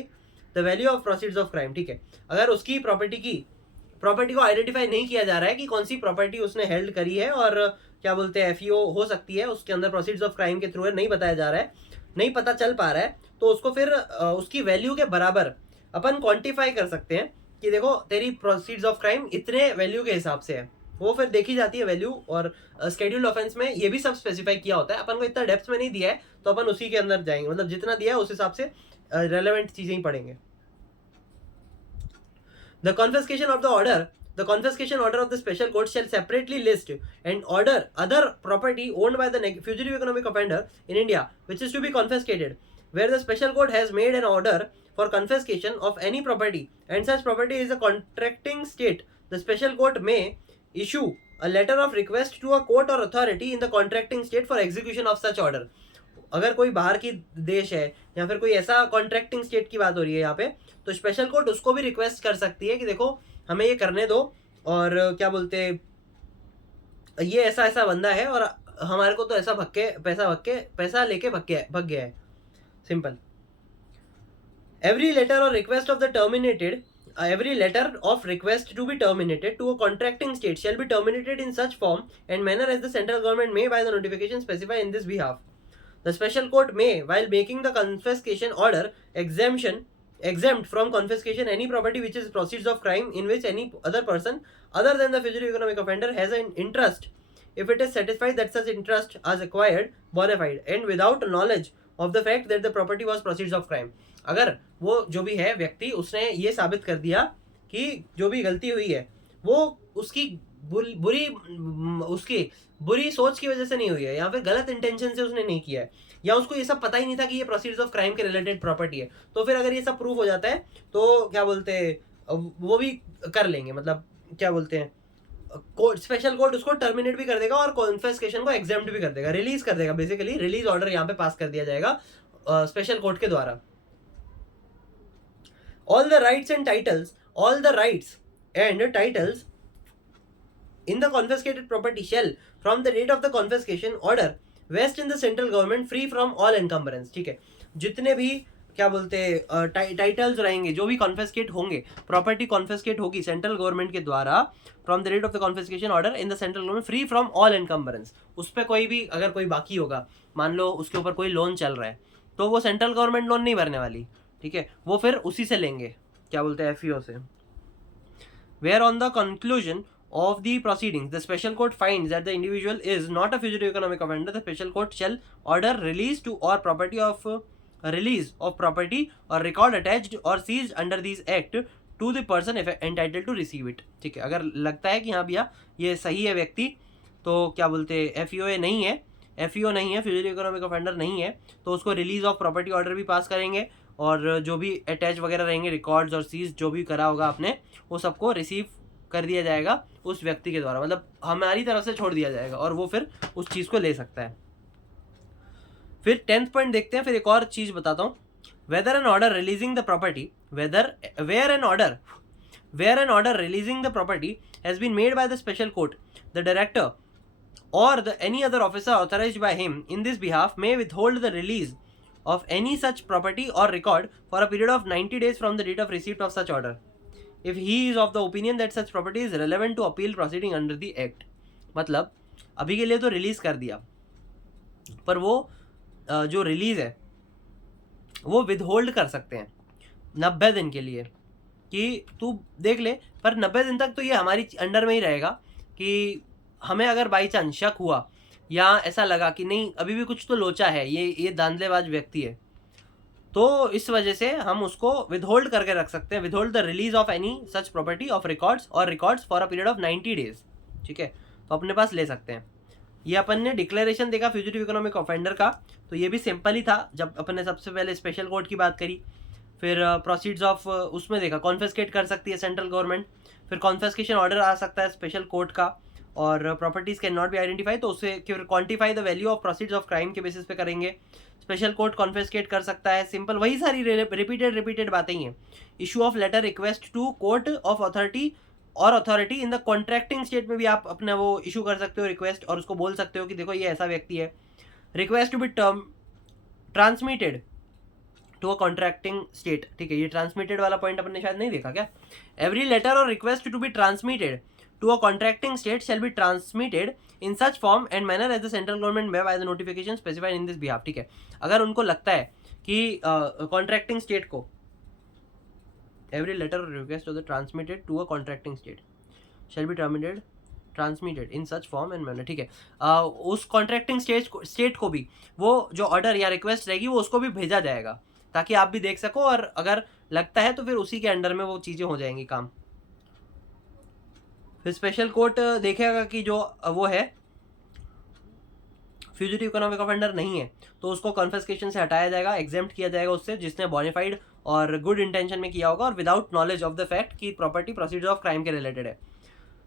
the value of proceeds of crime। ठीक है, अगर उसकी property को identify नहीं किया जा रहा है कि कौन सी प्रॉपर्टी उसने हेल्ड करी है और क्या बोलते हैं एफईओ हो सकती है उसके अंदर प्रोसीड्स ऑफ क्राइम के थ्रू है, नहीं बताया जा रहा है, नहीं पता चल पा रहा है, तो उसको फिर उसकी वैल्यू के बराबर अपन क्वांटिफाई कर सकते हैं कि देखो तेरी प्रोसीड्स ऑफ क्राइम इतने वैल्यू के हिसाब से है, वो फिर देखी जाती है वैल्यू। और शेड्यूल्ड ऑफेंस में ये भी सब स्पेसिफाई किया होता है, अपन को इतना डेप्थ में नहीं दिया है तो अपन उसी के अंदर जाएंगे, मतलब जितना दिया है उस हिसाब से रेलेवेंट चीजें ही पढ़ेंगे। The confiscation order of the special court shall separately list and order other property owned by the fugitive economic offender in India which is to be confiscated. Where the special court has made an order for confiscation of any property and such property is a contracting state, the special court may issue a letter of request to a court or authority in the contracting state for execution of such order. अगर कोई बाहर की देश है या फिर कोई ऐसा कॉन्ट्रैक्टिंग स्टेट की बात हो रही है यहाँ पे, तो स्पेशल कोर्ट उसको भी रिक्वेस्ट कर सकती है कि देखो हमें ये करने दो, और क्या बोलते ये ऐसा ऐसा बंदा है और हमारे को तो ऐसा पैसा लेके भग गया है। सिंपल। एवरी लेटर और request of the terminated every letter of request to be terminated to a contracting state shall be terminated in such form and manner as the central government may by the notification specify in this behalf. The special court may, while making the confiscation order, exempt from confiscation any property which is proceeds of crime in which any other person other than the fugitive economic offender has an interest, if it is satisfied that such interest is acquired bona fide and without knowledge of the fact that the property was proceeds of crime. अगर वो जो भी है व्यक्ति उसने ये साबित कर दिया कि जो भी गलती हुई है वो उसकी बुरी सोच की वजह से नहीं हुई है या फिर गलत इंटेंशन से उसने नहीं किया है, या उसको ये सब पता ही नहीं था कि ये प्रोसीड्स ऑफ क्राइम के रिलेटेड प्रॉपर्टी है, तो फिर अगर ये सब प्रूफ हो जाता है तो क्या बोलते हैं वो भी कर लेंगे, मतलब क्या बोलते हैं स्पेशल कोर्ट उसको टर्मिनेट भी कर देगा और कॉन्फिस्केशन को एग्जेम्प्ट भी कर देगा, रिलीज कर देगा, बेसिकली रिलीज ऑर्डर यहाँ पे पास कर दिया जाएगा स्पेशल कोर्ट के द्वारा। All the rights and titles in the confiscated property shall, from the date of the confiscation order, vest in the central government free from all encumbrance. ठीक है, जितने भी क्या बोलते हैं टाइटल्स रहेंगे, जो भी कॉन्फिस्केट होंगे, प्रॉपर्टी कॉन्फिस्केट होगी सेंट्रल गवर्नमेंट के द्वारा, from the date of the confiscation order in the central government free from all encumbrance. उस पर कोई भी अगर कोई बाकी होगा, मान लो उसके ऊपर कोई लोन चल रहा है, तो वो सेंट्रल गवर्नमेंट लोन नहीं भरने वाली. ठीक है, वो फिर उसी से लेंगे, क्या बोलते हैं, एफईओ से. Where on the conclusion of the proceedings, the special court finds that the individual is not a fugitive economic offender, the special court shall order release to or property of release of property or record attached or seized under these act to the person entitled to receive it. ठीक है, अगर लगता है कि हाँ भैया ये सही है व्यक्ति, तो क्या बोलते हैं, एफईओ नहीं है, एफईओ नहीं है, फ्यूजिटिव इकोनॉमिक ऑफेंडर नहीं है, तो उसको रिलीज ऑफ प्रॉपर्टी ऑर्डर भी पास करेंगे, और जो भी अटैच वगैरह रहेंगे रिकॉर्ड्स और सीज जो भी करा होगा आपने, वो सबको रिसीव कर दिया जाएगा उस व्यक्ति के द्वारा, मतलब हमारी तरफ से छोड़ दिया जाएगा, और वो फिर उस चीज़ को ले सकता है. फिर 10th पॉइंट देखते हैं. फिर एक और चीज़ बताता हूँ. Whether an order releasing the property where an order releasing the property has been made by the special court, the director or the any other officer authorised by him in this behalf may withhold the release of any such property or record for a period of 90 days from the date of receipt of such order, if he is of the opinion that such property is relevant to appeal proceeding under the act. मतलब अभी के लिए तो release कर दिया, पर वो जो रिलीज है वो विदहोल्ड कर सकते हैं 90 दिन के लिए, कि तू देख ले, पर 90 दिन तक तो ये हमारी अंडर में ही रहेगा, कि हमें अगर बाई चांस शक हुआ या ऐसा लगा कि नहीं अभी भी कुछ तो लोचा है, ये धांधलेबाज व्यक्ति है, तो इस वजह से हम उसको विदहोल्ड करके रख सकते हैं. Withhold the release of any such property of records for a period of 90 days. ठीक है, तो अपने पास ले सकते हैं. ये अपन ने डिक्लेरेशन देखा फ्यूजिटिव इकोनॉमिक ऑफेंडर का, तो ये भी सिंपल ही था जब अपन ने सबसे पहले स्पेशल कोर्ट की बात करी. फिर प्रोसीड्स ऑफ उसमें देखा कॉन्फिस्केट कर सकती है सेंट्रल गवर्नमेंट. फिर कॉन्फिस्केशन ऑर्डर आ सकता है स्पेशल कोर्ट का, और properties can not be identify, तो उससे फिर quantify the value of proceeds of crime के बेसिस पे करेंगे. स्पेशल कोर्ट कॉन्फिस्केट कर सकता है, सिंपल वही सारी रिपीटेड बातें ही हैं. Issue of letter request to court of authority in the contracting state में भी आप अपना वो इशू कर सकते हो रिक्वेस्ट, और उसको बोल सकते हो कि देखो ये ऐसा व्यक्ति है. Request to be transmitted to a contracting state. ठीक है, ये ट्रांसमिटेड वाला पॉइंट अपन ने शायद नहीं देखा क्या. एवरी लेटर और request to be transmitted to a contracting state shall be transmitted in such form and manner as the central government may by the notification specified in this behalf. ठीक है, अगर उनको लगता है कि contracting state को every letter or request of the transmitted to a contracting state shall be transmitted in such form and manner. ठीक है, उस contracting state को भी वो जो ऑर्डर या रिक्वेस्ट रहेगी वो उसको भी भेजा जाएगा, ताकि आप भी देख सको, और अगर लगता है तो फिर उसी के अंडर में वो चीज़ें हो जाएंगी काम. फिर स्पेशल कोर्ट देखेगा कि जो वो है फ्यूजिटिव इकोनॉमिक ऑफेंडर नहीं है, तो उसको कॉन्फिस्केशन से हटाया जाएगा, एग्जेम्प्ट किया जाएगा उससे, जिसने बॉनिफाइड और गुड इंटेंशन में किया होगा और without knowledge of the fact कि प्रॉपर्टी प्रोसीजर ऑफ क्राइम के रिलेटेड है.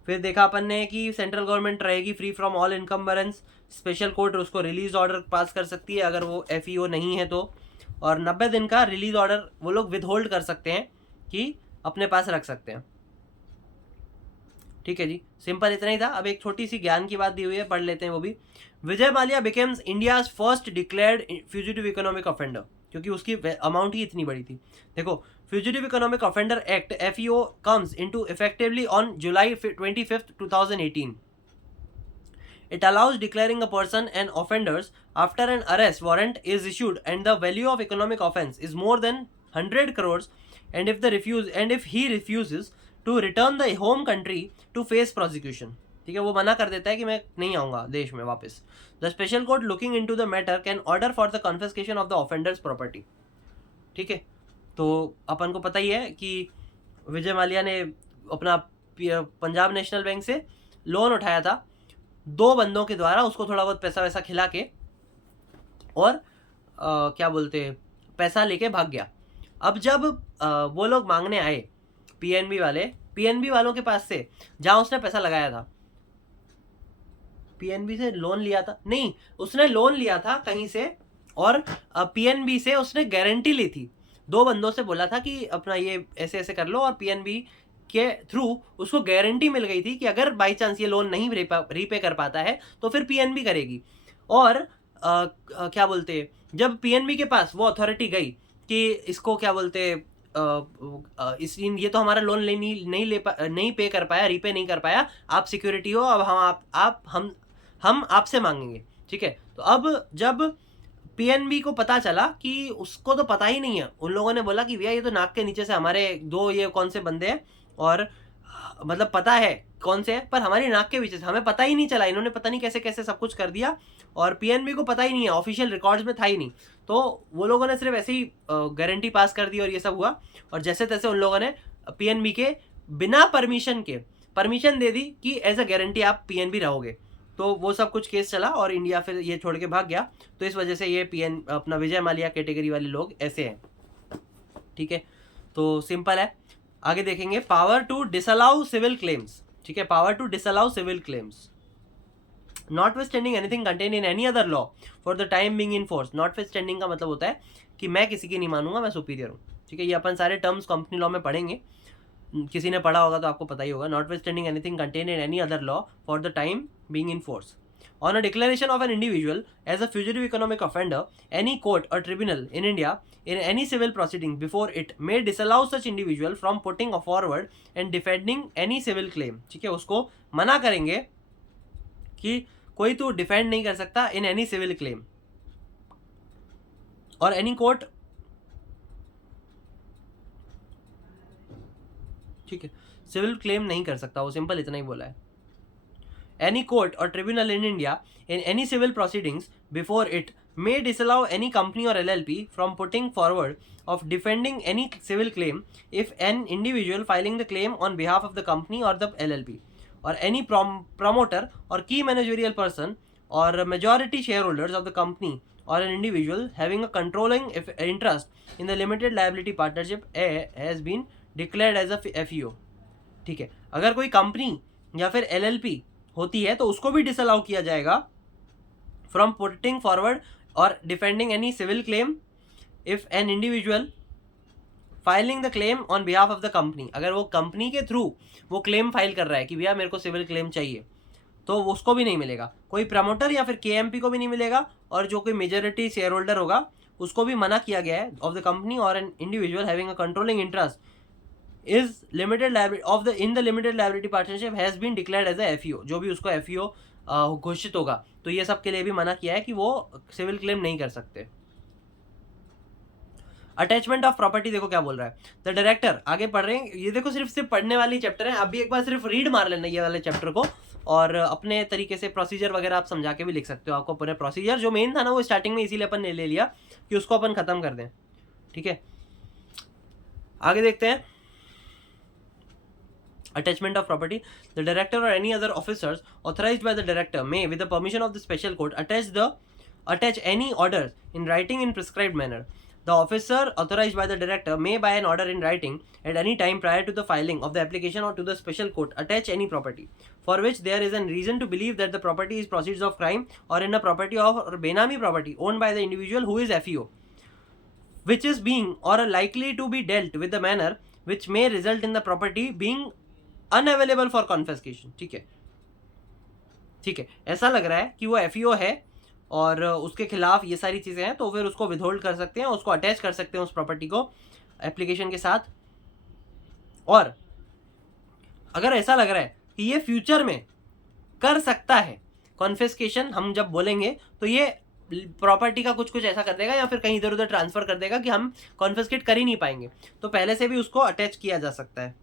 फिर देखा अपन ने कि सेंट्रल गवर्नमेंट रहेगी free from all encumbrance. Special court उसको रिलीज ऑर्डर पास कर सकती है अगर वो एफईओ नहीं है तो, और 90 दिन का रिलीज ऑर्डर वो लोग विदहोल्ड कर सकते हैं कि अपने पास रख सकते हैं. ठीक है जी, सिंपल इतना ही था. अब एक छोटी सी ज्ञान की बात दी हुई है, पढ़ लेते हैं वो भी. Vijay Mallya becomes India's first declared fugitive economic offender, क्योंकि उसकी अमाउंट ही इतनी बड़ी थी. देखो, fugitive economic offender act FEO comes into effectively on July 25, 2018. It allows declaring a person an offenders after an arrest warrant is issued and the value of economic offence is more than 100 crores, and if he refuses to return the home country to face prosecution. ठीक है, वो मना कर देता है कि मैं नहीं आऊँगा देश में वापस. The special court looking into the matter can order for the confiscation of the offender's property. ठीक है, तो अपन को पता ही है कि विजय माल्या ने अपना पंजाब नेशनल बैंक से लोन उठाया था 2 बंदों के द्वारा, उसको थोड़ा बहुत पैसा वैसा खिला के, और क्या बोलते पैसा लेके भाग गया. अब जब वो लोग मांगने आए पीएनबी वालों के पास से, जहां उसने पैसा लगाया था, पीएनबी से लोन लिया था, नहीं उसने लोन लिया था कहीं से, और पीएनबी से उसने गारंटी ली थी. 2 बंदों से बोला था कि अपना ये ऐसे ऐसे कर लो, और पीएनबी के थ्रू उसको गारंटी मिल गई थी कि अगर बाई चांस ये लोन नहीं रीपे कर पाता है तो फिर पीएनबी करेगी। और क्या बोलते, जब पीएनबी के पास वो अथॉरिटी गई कि इसको क्या बोलते इस ये तो हमारा लोन नहीं पे कर पाया, रीपे नहीं कर पाया, आप सिक्योरिटी हो, अब हम आपसे मांगेंगे, ठीक है। तो अब जब पीएनबी को पता चला कि उसको तो पता ही नहीं है, उन लोगों ने बोला कि भैया ये तो नाक के नीचे से हमारे दो ये कौन से बंदे हैं, और मतलब पता है कौन से हैं, पर हमारी नाक के पीछे से हमें पता ही नहीं चला, इन्होंने पता नहीं कैसे कैसे सब कुछ कर दिया, और पीएनबी को पता ही नहीं है, ऑफिशियल रिकॉर्ड्स में था ही नहीं। तो वो लोगों ने सिर्फ ऐसे ही गारंटी पास कर दी और ये सब हुआ, और जैसे तैसे उन लोगों ने पीएनबी के बिना परमिशन दे दी कि एज अ गारंटी आप पीएनबी रहोगे। तो वो सब कुछ केस चला और इंडिया फिर ये छोड़ के भाग गया। तो इस वजह से ये अपना विजय माल्या कैटेगरी वाले लोग ऐसे हैं, ठीक है। तो सिंपल है। आगे देखेंगे power to disallow civil claims, ठीक है। Power to disallow civil claims notwithstanding anything contain in any other law for the time being in force. Notwithstanding का मतलब होता है कि मैं किसी की नहीं मानूंगा, मैं सुपीरियर हूँ, ठीक है। ये अपन सारे टर्म्स कंपनी लॉ में पढ़ेंगे, किसी ने पढ़ा होगा तो आपको पता ही होगा। Notwithstanding anything contain in any other law for the time being in force on a declaration of an individual as a fugitive economic offender, any court or tribunal in India in any civil proceeding before it may disallow such individual from putting forward and defending any civil claim, ठीक है। उसको मना करेंगे कि कोई तू defend नहीं कर सकता इन एनी सिविल क्लेम, और एनी कोर्ट, ठीक है, सिविल क्लेम नहीं कर सकता, वो सिंपल इतना ही बोला है। Any court or tribunal in India in any civil proceedings before it may disallow any company or LLP from putting forward of defending any civil claim if an individual filing the claim on behalf of the company or the LLP or any promoter or key managerial person or majority shareholders of the company or an individual having a controlling interest in the limited liability partnership has been declared as a FEO, ठीक है। अगर कोई company या फिर LLP होती है तो उसको भी डिसअलाउ किया जाएगा फ्रॉम पुटिंग फॉरवर्ड और defending any civil claim if an individual filing the claim on behalf of the company. अगर वो कंपनी के थ्रू वो क्लेम फाइल कर रहा है कि भैया मेरे को सिविल क्लेम चाहिए, तो उसको भी नहीं मिलेगा। कोई प्रमोटर या फिर केएमपी को भी नहीं मिलेगा, और जो कोई मेजोरिटी शेयर होल्डर होगा उसको भी मना किया गया है ऑफ द कंपनी और an individual having a controlling interest is limited liability of the in the limited liability partnership has been declared as a FEO, जो भी उसको FEO घोषित होगा, तो ये सब के लिए भी मना किया है कि वो सिविल क्लेम नहीं कर सकते। अटैचमेंट ऑफ प्रॉपर्टी देखो क्या बोल रहा है द डायरेक्टर, आगे पढ़ रहे हैं, ये देखो सिर्फ पढ़ने वाली चैप्टर है, आप भी एक बार सिर्फ रीड मार लेना ये वाले चैप्टर को, और अपने तरीके से प्रोसीजर वगैरह आप समझा के भी लिख सकते हो। आपको पूरे प्रोसीजर जो मेन था ना वो स्टार्टिंग में इसीलिए अपन ने ले लिया कि उसको अपन खत्म कर दें, ठीक है। आगे देखते हैं attachment of property. The director or any other officers authorized by the director may, with the permission of the special court, attach any orders in writing in prescribed manner. The officer authorized by the director may, by an order in writing at any time prior to the filing of the application or to the special court, attach any property for which there is a reason to believe that the property is proceeds of crime or in a property of or benami property owned by the individual who is FEO, which is being or likely to be dealt with the manner which may result in the property being unavailable for confiscation, ठीक है, ठीक है। ऐसा लग रहा है कि वो एफईओ है और उसके खिलाफ ये सारी चीजें हैं, तो फिर उसको विथहोल्ड कर सकते हैं, उसको अटैच कर सकते हैं उस प्रॉपर्टी को एप्लीकेशन के साथ। और अगर ऐसा लग रहा है कि ये फ्यूचर में कर सकता है कॉन्फिस्केशन, हम जब बोलेंगे तो ये प्रॉपर्टी का कुछ कुछ ऐसा कर देगा या फिर कहीं इधर उधर ट्रांसफर कर देगा कि हम कॉन्फिस्केट कर ही नहीं पाएंगे, तो पहले से भी उसको अटैच किया जा सकता है।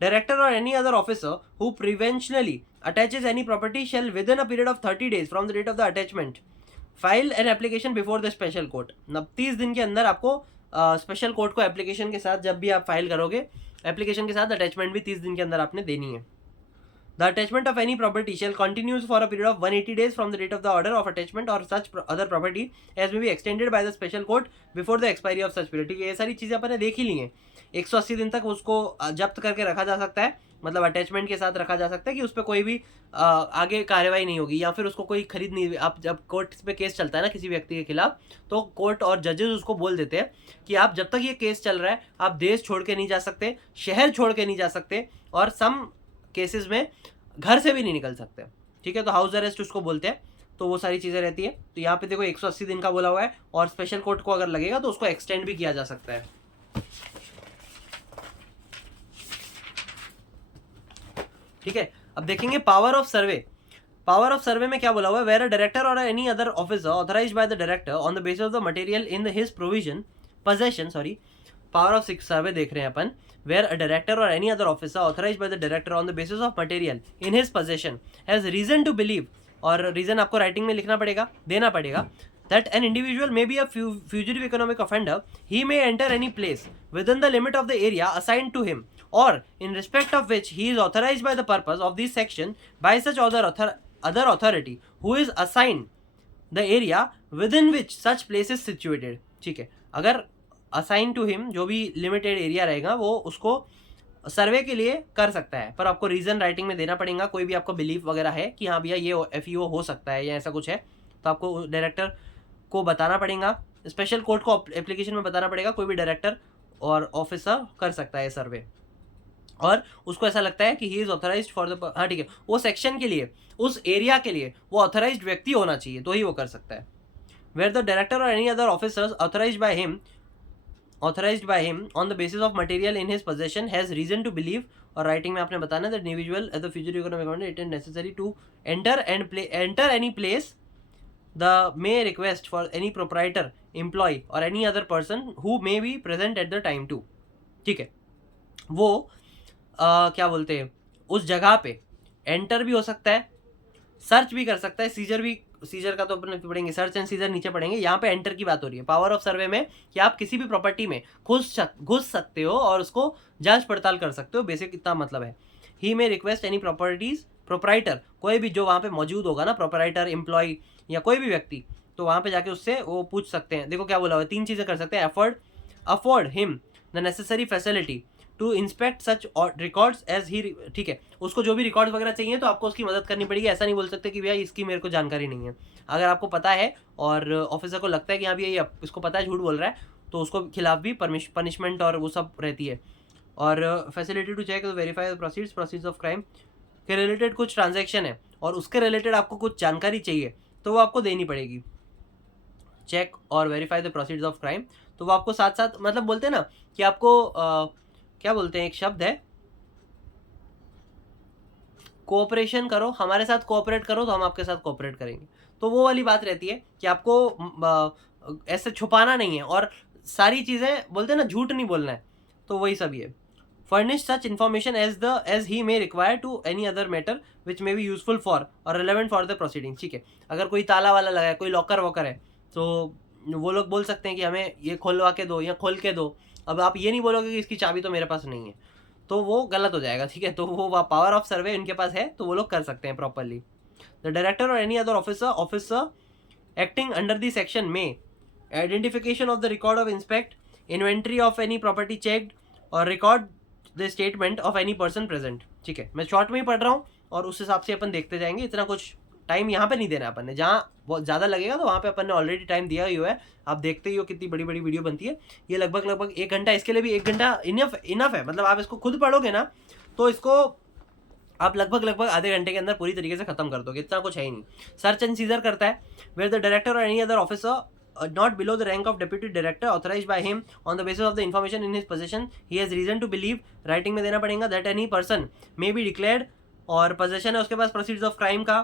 Director or any other officer who preventionally attaches any property shall within a period of 30 days from the date of the attachment file an application before the special court। 30 दिन के अंदर आपको स्पेशल कोर्ट को application के साथ, जब भी आप फाइल करोगे एप्लीकेशन के साथ अटैचमेंट भी 30 दिन के अंदर आपने देनी है। The attachment of any property shall continues for a period of 180 days from the date of the order of attachment or such other property as may be extended by the special court before the expiry of such period, ठीक है। ये सारी चीज़ें अपन ने देख ही ली हैं। 180 दिन तक उसको जब्त करके रखा जा सकता है, मतलब अटैचमेंट के साथ रखा जा सकता है कि उस पर कोई भी आगे कार्रवाई नहीं होगी, या फिर उसको कोई खरीद नहीं। आप जब कोर्ट पे केस चलता है ना किसी व्यक्ति के खिलाफ, तो कोर्ट और जजेस उसको बोल देते हैं कि आप जब तक ये केस चल रहा है आप देश छोड़ के नहीं जा सकते, शहर छोड़ के नहीं जा सकते, और सम केसेस में घर से भी नहीं निकल सकते। ठीक है, तो हाउस अरेस्ट उसको बोलते हैं। तो वो सारी चीज़ें रहती है। तो यहाँ पे देखो 180 दिन का बोला हुआ है, और स्पेशल कोर्ट को अगर लगेगा तो उसको एक्सटेंड भी किया जा सकता है। ठीक है, अब देखेंगे power of survey. Power of सर्वे में क्या बोला हुआ है, where a director or any other officer authorised by the director on the basis of the material in his provision possession, sorry, power of survey देख रहे हैं अपन, where a director or any other officer authorized by the director on the basis of material in his possession has reason to believe, और reason आपको writing में लिखना पड़ेगा, देना पड़ेगा, that an individual may be a fugitive economic offender, he may enter any place within the limit of the area assigned to him, or in respect of which he is authorized by the purpose of this section by such other authority who is assigned the area within which such place is situated। ठीक है, अगर assign to him जो भी limited area रहेगा वो उसको सर्वे के लिए कर सकता है, पर आपको रीजन राइटिंग में देना पड़ेगा। कोई भी आपको बिलीफ वगैरह है कि हाँ भैया ये एफईओ हो सकता है या ऐसा कुछ है, तो आपको डायरेक्टर को बताना पड़ेगा, स्पेशल कोर्ट को एप्लीकेशन में बताना पड़ेगा कोई भी डायरेक्टर और ऑफिसर कर सकता है सर्वे, और उसको ऐसा लगता है कि he is authorised for the, हाँ ठीक है, वो सेक्शन के लिए, उस एरिया के लिए वो ऑथराइज्ड व्यक्ति होना चाहिए तो ही वो कर सकता है। Where the director or any other officers authorised by him on the basis of material in his possession has reason to believe, और राइटिंग में आपने बताना that individual as the future economic it is necessary to enter any place the may request for any proprietor employ or any other person who may be present at the time to. ठीक है, वो क्या बोलते हैं, उस जगह पे enter भी हो सकता है, सर्च भी कर सकता है, सीजर का तो अपने पढ़ेंगे, सर्च एंड सीजर नीचे पढ़ेंगे। यहाँ पे एंटर की बात हो रही है पावर ऑफ सर्वे में, कि आप किसी भी प्रॉपर्टी में घुस सकते हो और उसको जांच पड़ताल कर सकते हो, बेसिक इतना मतलब है। ही में रिक्वेस्ट एनी प्रोप्राइटर, कोई भी जो वहाँ पे मौजूद होगा ना, प्रोप्राइटर, एम्प्लॉय या कोई भी व्यक्ति, तो वहाँ पे जाके उससे वो पूछ सकते हैं। देखो क्या बोला हुआ है, 3 चीज़ें कर सकते हैं, afford him the necessary facility to inspect such records as he. ठीक है, उसको जो भी रिकॉर्ड्स वगैरह चाहिए तो आपको उसकी मदद करनी पड़ेगी। ऐसा नहीं बोल सकते कि भैया इसकी मेरे को जानकारी नहीं है। अगर आपको पता है और ऑफिसर को लगता है कि हाँ भैया ये इसको पता है, झूठ बोल रहा है, तो उसको खिलाफ भी पनिशमेंट और वो सब रहती है। और facility to check verify proceeds of crime के रिलेटेड कुछ ट्रांजेक्शन है और उसके रिलेटेड आपको कुछ जानकारी चाहिए तो वो आपको देनी पड़ेगी। चेक और verify the proceeds of crime, तो वो आपको साथ साथ, मतलब बोलते हैं ना कि आपको क्या बोलते हैं, एक शब्द है कोऑपरेशन करो, हमारे साथ कोऑपरेट करो तो हम आपके साथ कोऑपरेट करेंगे। तो वो वाली बात रहती है कि आपको ऐसे छुपाना नहीं है और सारी चीज़ें बोलते हैं ना, झूठ नहीं बोलना है, तो वही सब ये furnish such information as he may require to any other matter which may be useful for और रिलेवेंट फॉर द प्रोसीडिंग। ठीक है, अगर कोई ताला वाला लगा है, कोई लॉकर वॉकर है, तो वो लोग बोल सकते हैं कि हमें ये खोलवा के दो या खोल के दो। अब आप ये नहीं बोलोगे कि इसकी चाबी तो मेरे पास नहीं है, तो वो गलत हो जाएगा। ठीक है, तो वो पावर ऑफ सर्वे उनके पास है तो वो लोग कर सकते हैं properly. The director or any other officer acting under the section may identification of the record of inspect, inventory of any property checked or record the statement of any person present. ठीक है, मैं short में ही पढ़ रहा हूँ और उस हिसाब से अपन देखते जाएंगे, इतना कुछ टाइम यहाँ पे नहीं देना अपन ने। जहाँ बहुत ज़्यादा लगेगा तो वहाँ पे अपन ने ऑलरेडी टाइम दिया ही हुआ है। आप देखते ही हो कितनी बड़ी बड़ी वीडियो बनती है, ये लगभग 1 घंटा, इसके लिए भी 1 घंटा इनफ है। मतलब आप इसको खुद पढ़ोगे ना तो इसको आप लगभग आधे घंटे के अंदर पूरी तरीके से खत्म कर दोगे, इतना कुछ है ही नहीं। सर्च एंड सीजर करता है, where the director or any other officer not below the rank of deputy director authorized by him on the basis of the information in his possession he has reason to believe, writing में देना पड़ेगा, that any person may be declared, और possession है उसके पास proceeds of crime का,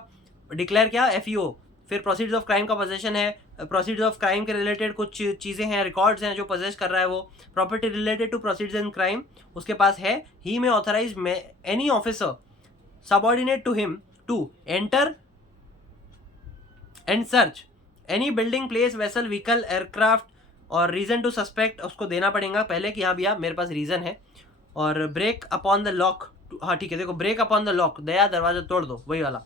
declare क्या, FEO, फिर proceeds of crime का possession है, proceeds of crime के related कुछ चीज़ें हैं, records हैं जो possess कर रहा है वो, property related to proceeds and crime उसके पास है, he may authorize any officer subordinate to him to enter and search any building, place, vessel, vehicle, aircraft, और रीजन टू सस्पेक्ट उसको देना पड़ेगा पहले कि हाँ भैया मेरे पास रीजन है। और ब्रेक अपॉन द लॉक, हाँ ठीक है, देखो ब्रेक अपॉन द लॉक, दया दरवाजा तोड़ दो, वही वाला।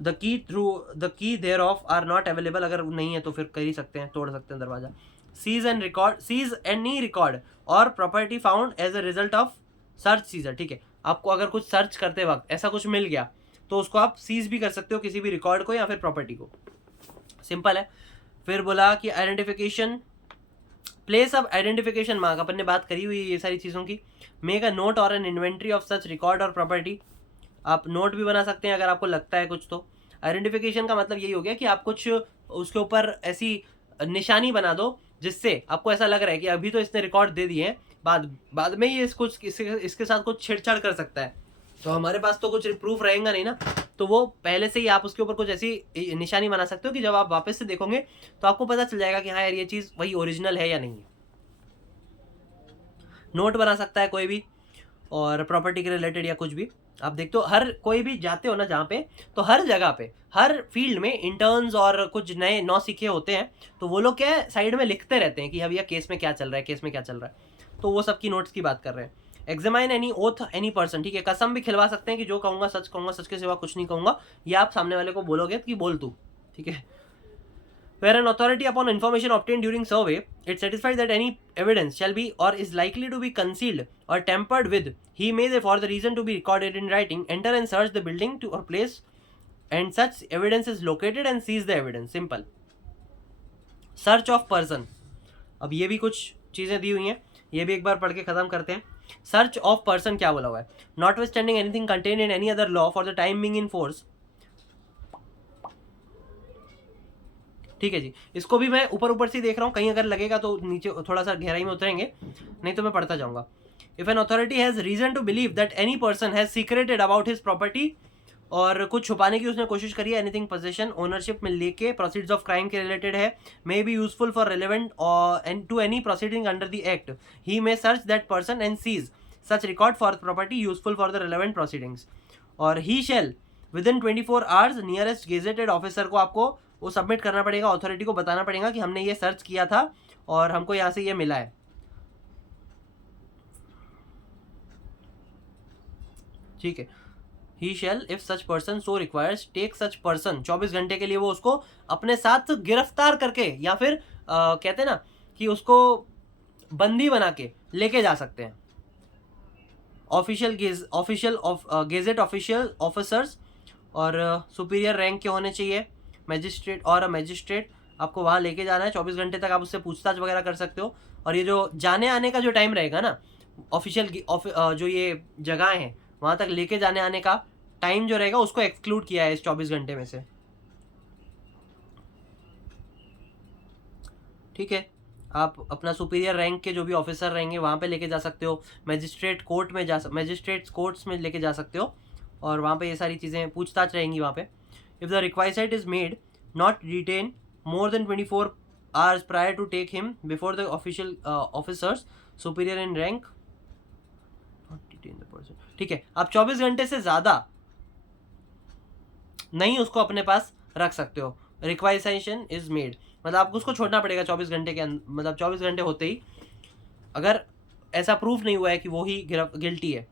The key thereof are not available, अगर नहीं है तो फिर कर ही सकते हैं, तोड़ सकते हैं दरवाजा। सीज एनी रिकॉर्ड और property found as a result of search seizure, ठीक है। आपको अगर कुछ सर्च करते वक्त ऐसा कुछ मिल गया तो उसको आप सीज भी कर सकते हो, किसी भी रिकॉर्ड को या फिर प्रॉपर्टी को, सिंपल है। फिर बोला कि identification, place of identification mark, अपन ने बात करी हुई है ये सारी चीज़ों की। Make a note or an inventory of such record और प्रॉपर्टी, आप नोट भी बना सकते हैं अगर आपको लगता है कुछ तो। आइडेंटिफिकेशन का मतलब यही हो गया कि आप कुछ उसके ऊपर ऐसी निशानी बना दो जिससे आपको ऐसा लग रहा है कि अभी तो इसने रिकॉर्ड दे दिए हैं, बाद बाद में ये इसके साथ कुछ छेड़छाड़ कर सकता है, तो हमारे पास तो कुछ प्रूफ रहेगा नहीं ना, तो वो पहले से ही आप उसके ऊपर कुछ ऐसी निशानी बना सकते हो कि जब आप वापस से देखोगे तो आपको पता चल जाएगा कि हाँ यार ये चीज़ वही ओरिजिनल है या नहीं है। नोट बना सकता है कोई भी, और प्रॉपर्टी के रिलेटेड या कुछ भी। आप देखते हो हर कोई भी जाते हो ना जहाँ पे, तो हर जगह पे हर फील्ड में इंटर्न्स और कुछ नए नौसिखे होते हैं, तो वो लोग क्या है साइड में लिखते रहते हैं कि भैया केस में क्या चल रहा है, केस में क्या चल रहा है, तो वो सबकी नोट्स की बात कर रहे हैं। Examine any oath any person, ठीक है, कसम भी खिलवा सकते हैं कि जो कहूँगा, सच के सिवा कुछ नहीं कहूँगा, या आप सामने वाले को बोलोगे कि बोल तू, ठीक है। Where an authority upon information obtained during survey, it satisfies that any evidence shall be or is likely to be concealed or tampered with, he may for the reason to be recorded in writing, enter and search the building to or place, and such evidence is located and seize the evidence. Simple. Search of person. अब ये भी कुछ चीज़ें दी हुई हैं, ये भी एक बार पढ़ के ख़त्म करते हैं। सर्च ऑफ पर्सन क्या बोला हुआ है, not with standing anything contain in any other law for the time being in force, ठीक है जी। इसको भी मैं ऊपर से देख रहा हूँ, कहीं अगर लगेगा तो नीचे थोड़ा सा गहराई में उतरेंगे, नहीं तो मैं पढ़ता जाऊंगा। If an authority has reason to believe that any person has secreted about his property, और कुछ छुपाने की उसने कोशिश करी है, एनीथिंग पोजेशन ओनरशिप में लेके प्रोसीड्स ऑफ क्राइम के रिलेटेड है, may be useful for relevant and to any proceeding under the act, he may search that person and seize such record for property useful for the relevant proceedings, और he shall within 24 hours nearest gazetted officer को आपको वो submit करना पड़ेगा, authority को बताना पड़ेगा कि हमने ये सर्च किया था और हमको यहाँ से ये मिला है, ठीक है। He shall if such person so requires take such person, 24 घंटे के लिए वो उसको अपने साथ गिरफ्तार करके या फिर कहते हैं ना कि उसको बंदी बना के लेके जा सकते हैं। ऑफिशियल गेजेट ऑफिशियल ऑफिसर्स और सुपीरियर रैंक के होने चाहिए, मैजिस्ट्रेट और मैजिस्ट्रेट, आपको वहाँ लेके जाना है, 24 घंटे तक आप उससे पूछताछ वगैरह कर सकते हो। और ये जो जाने आने का जो टाइम रहेगा ना, ऑफिशियल जो ये जगह है वहाँ तक लेके जाने आने का टाइम जो रहेगा उसको एक्सक्लूड किया है इस 24 घंटे में से, ठीक है। आप अपना सुपीरियर रैंक के जो भी ऑफिसर रहेंगे वहाँ पे लेके जा सकते हो, मैजिस्ट्रेट कोर्ट्स में लेके जा सकते हो, और वहाँ पे ये सारी चीज़ें पूछताछ रहेंगी वहाँ पे। If the requisite is made not written more than 24 hours prior to take him before the official officers superior in rank, ठीक है। आप 24 घंटे से ज़्यादा नहीं उसको अपने पास रख सकते हो, रिक्वाइजेशन इज मेड, मतलब आपको उसको छोड़ना पड़ेगा 24 घंटे के अंदर, मतलब 24 घंटे होते ही, अगर ऐसा प्रूफ नहीं हुआ है कि वो ही गिल्टी है।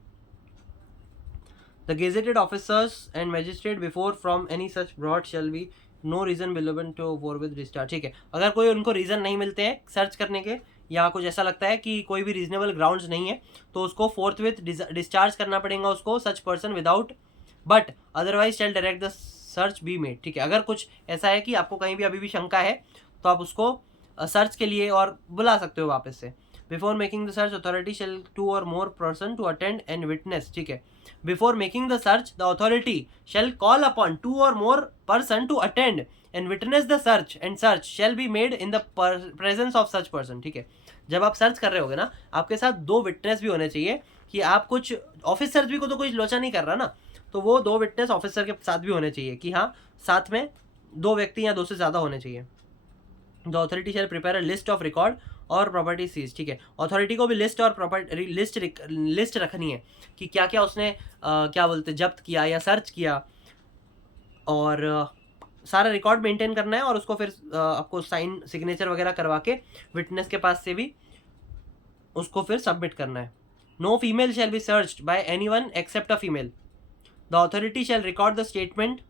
The gazetted officers and magistrate before from any such broad shall be no reason below one to forthwith discharge, ठीक है। अगर कोई उनको रीज़न नहीं मिलते हैं सर्च करने के, या कुछ ऐसा लगता है कि कोई भी रीजनेबल ग्राउंड्स नहीं है, तो उसको फोर्थविथ डिस्चार्ज करना पड़ेगा उसको, such person without, but otherwise shall direct the search be made, ठीक है। अगर कुछ ऐसा है कि आपको कहीं भी अभी भी शंका है तो आप उसको सर्च के लिए और बुला सकते हो वापस से। Before making the search authority shall 2 और more person to attend and witness, ठीक है। Before making the search the authority shall call upon 2 और more person to attend and witness the search and search shall be made in the presence of such person, ठीक है। जब आप search कर रहे होगे ना, आपके साथ 2 विटनेस भी होने चाहिए, कि आप कुछ ऑफिसर्स भी को तो कोई लोचा नहीं कर रहा ना, तो वो 2 विटनेस ऑफिसर के साथ भी होने चाहिए कि हाँ साथ में 2 व्यक्ति या 2 से ज़्यादा होने चाहिए। The authority shell prepare a list of record और प्रॉपर्टी सीज, ठीक है। अथॉरिटी को भी लिस्ट और प्रॉपर्टी लिस्ट रखनी है कि क्या क्या उसने क्या बोलते जब्त किया या सर्च किया, और सारा रिकॉर्ड मेंटेन करना है, और उसको फिर आपको साइन सिग्नेचर वगैरह करवा के विटनेस के पास से भी उसको फिर सबमिट करना है। No female shall be searched by anyone except a female, the authority shall record the statement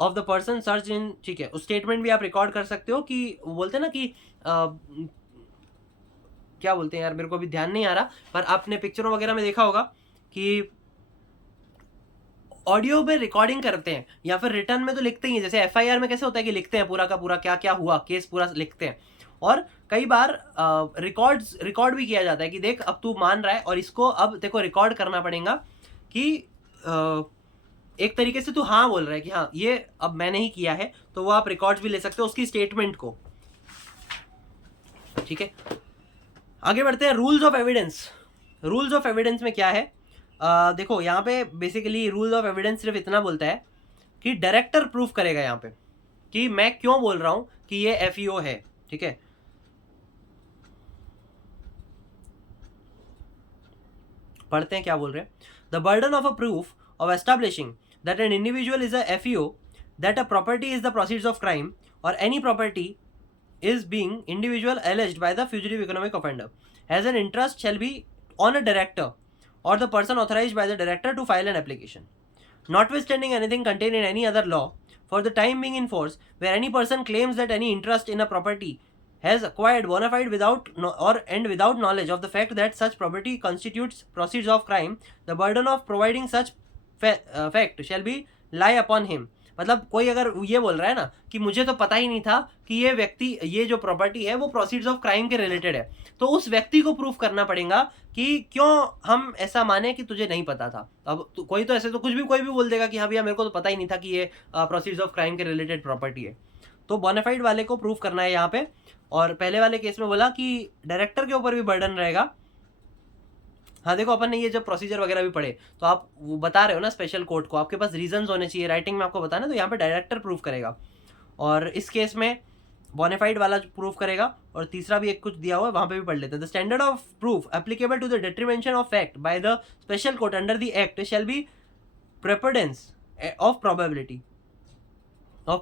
of the person search in, ठीक है। उस स्टेटमेंट भी आप रिकॉर्ड कर सकते हो कि वो बोलते हैं ना कि क्या बोलते हैं यार, मेरे को अभी ध्यान नहीं आ रहा, पर आपने पिक्चरों वगैरह में देखा होगा कि ऑडियो में रिकॉर्डिंग करते हैं या फिर रिटर्न में तो लिखते ही हैं। जैसे एफआईआर में कैसे होता है कि लिखते हैं पूरा का पूरा क्या क्या हुआ, केस पूरा लिखते हैं। और कई बार रिकॉर्ड भी किया जाता है कि देख अब तू मान रहा है और इसको अब देखो रिकॉर्ड करना पड़ेगा कि एक तरीके से तू हाँ बोल रहा है कि हाँ ये अब मैंने ही किया है, तो वो आप रिकॉर्ड्स भी ले सकते हो उसकी स्टेटमेंट को। ठीक है, आगे बढ़ते हैं। Rules of evidence. Rules of evidence में क्या है, देखो यहाँ पे बेसिकली रूल्स ऑफ एविडेंस सिर्फ इतना बोलता है कि डायरेक्टर प्रूफ करेगा यहाँ पे कि मैं क्यों बोल रहा हूं कि ये एफईओ है। ठीक है, पढ़ते हैं क्या बोल रहे हैं। The burden of a proof of establishing that an individual is a FEO, that a property is the proceeds of crime or any property is being individual alleged by the fugitive economic offender as an interest shall be on a director or the person authorized by the director to file an application, notwithstanding anything contained in any other law for the time being in force where any person claims that any interest in a property has acquired bona fide without and without knowledge of the fact that such property constitutes proceeds of crime, the burden of providing such fact shall be lie upon him। मतलब कोई अगर ये बोल रहा है ना कि मुझे तो पता ही नहीं था कि ये व्यक्ति, ये जो प्रॉपर्टी है वो प्रोसीड्स ऑफ क्राइम के रिलेटेड है, तो उस व्यक्ति को प्रूफ करना पड़ेगा कि क्यों हम ऐसा माने कि तुझे नहीं पता था। अब कोई तो ऐसे तो कुछ भी कोई भी बोल देगा कि हाँ भैया मेरे को तो पता ही नहीं था कि ये प्रोसीड्स ऑफ क्राइम के रिलेटेड प्रॉपर्टी है, तो बोनाफाइड वाले को प्रूफ करना है यहाँ पे। और पहले वाले केस में बोला कि डायरेक्टर के ऊपर भी बर्डन रहेगा। हाँ देखो अपन ने ये जब प्रोसीजर वगैरह भी पढ़े तो आप वो बता रहे हो ना स्पेशल कोर्ट को, आपके पास रीजंस होने चाहिए, राइटिंग में आपको बताना, तो यहाँ पे डायरेक्टर प्रूफ करेगा। और इस केस में बोनाफाइड वाला प्रूफ करेगा। और तीसरा भी एक कुछ दिया हुआ है, वहाँ पे भी पढ़ लेते हैं। The standard of proof applicable to the determination of fact by the special court under the act shall be preference of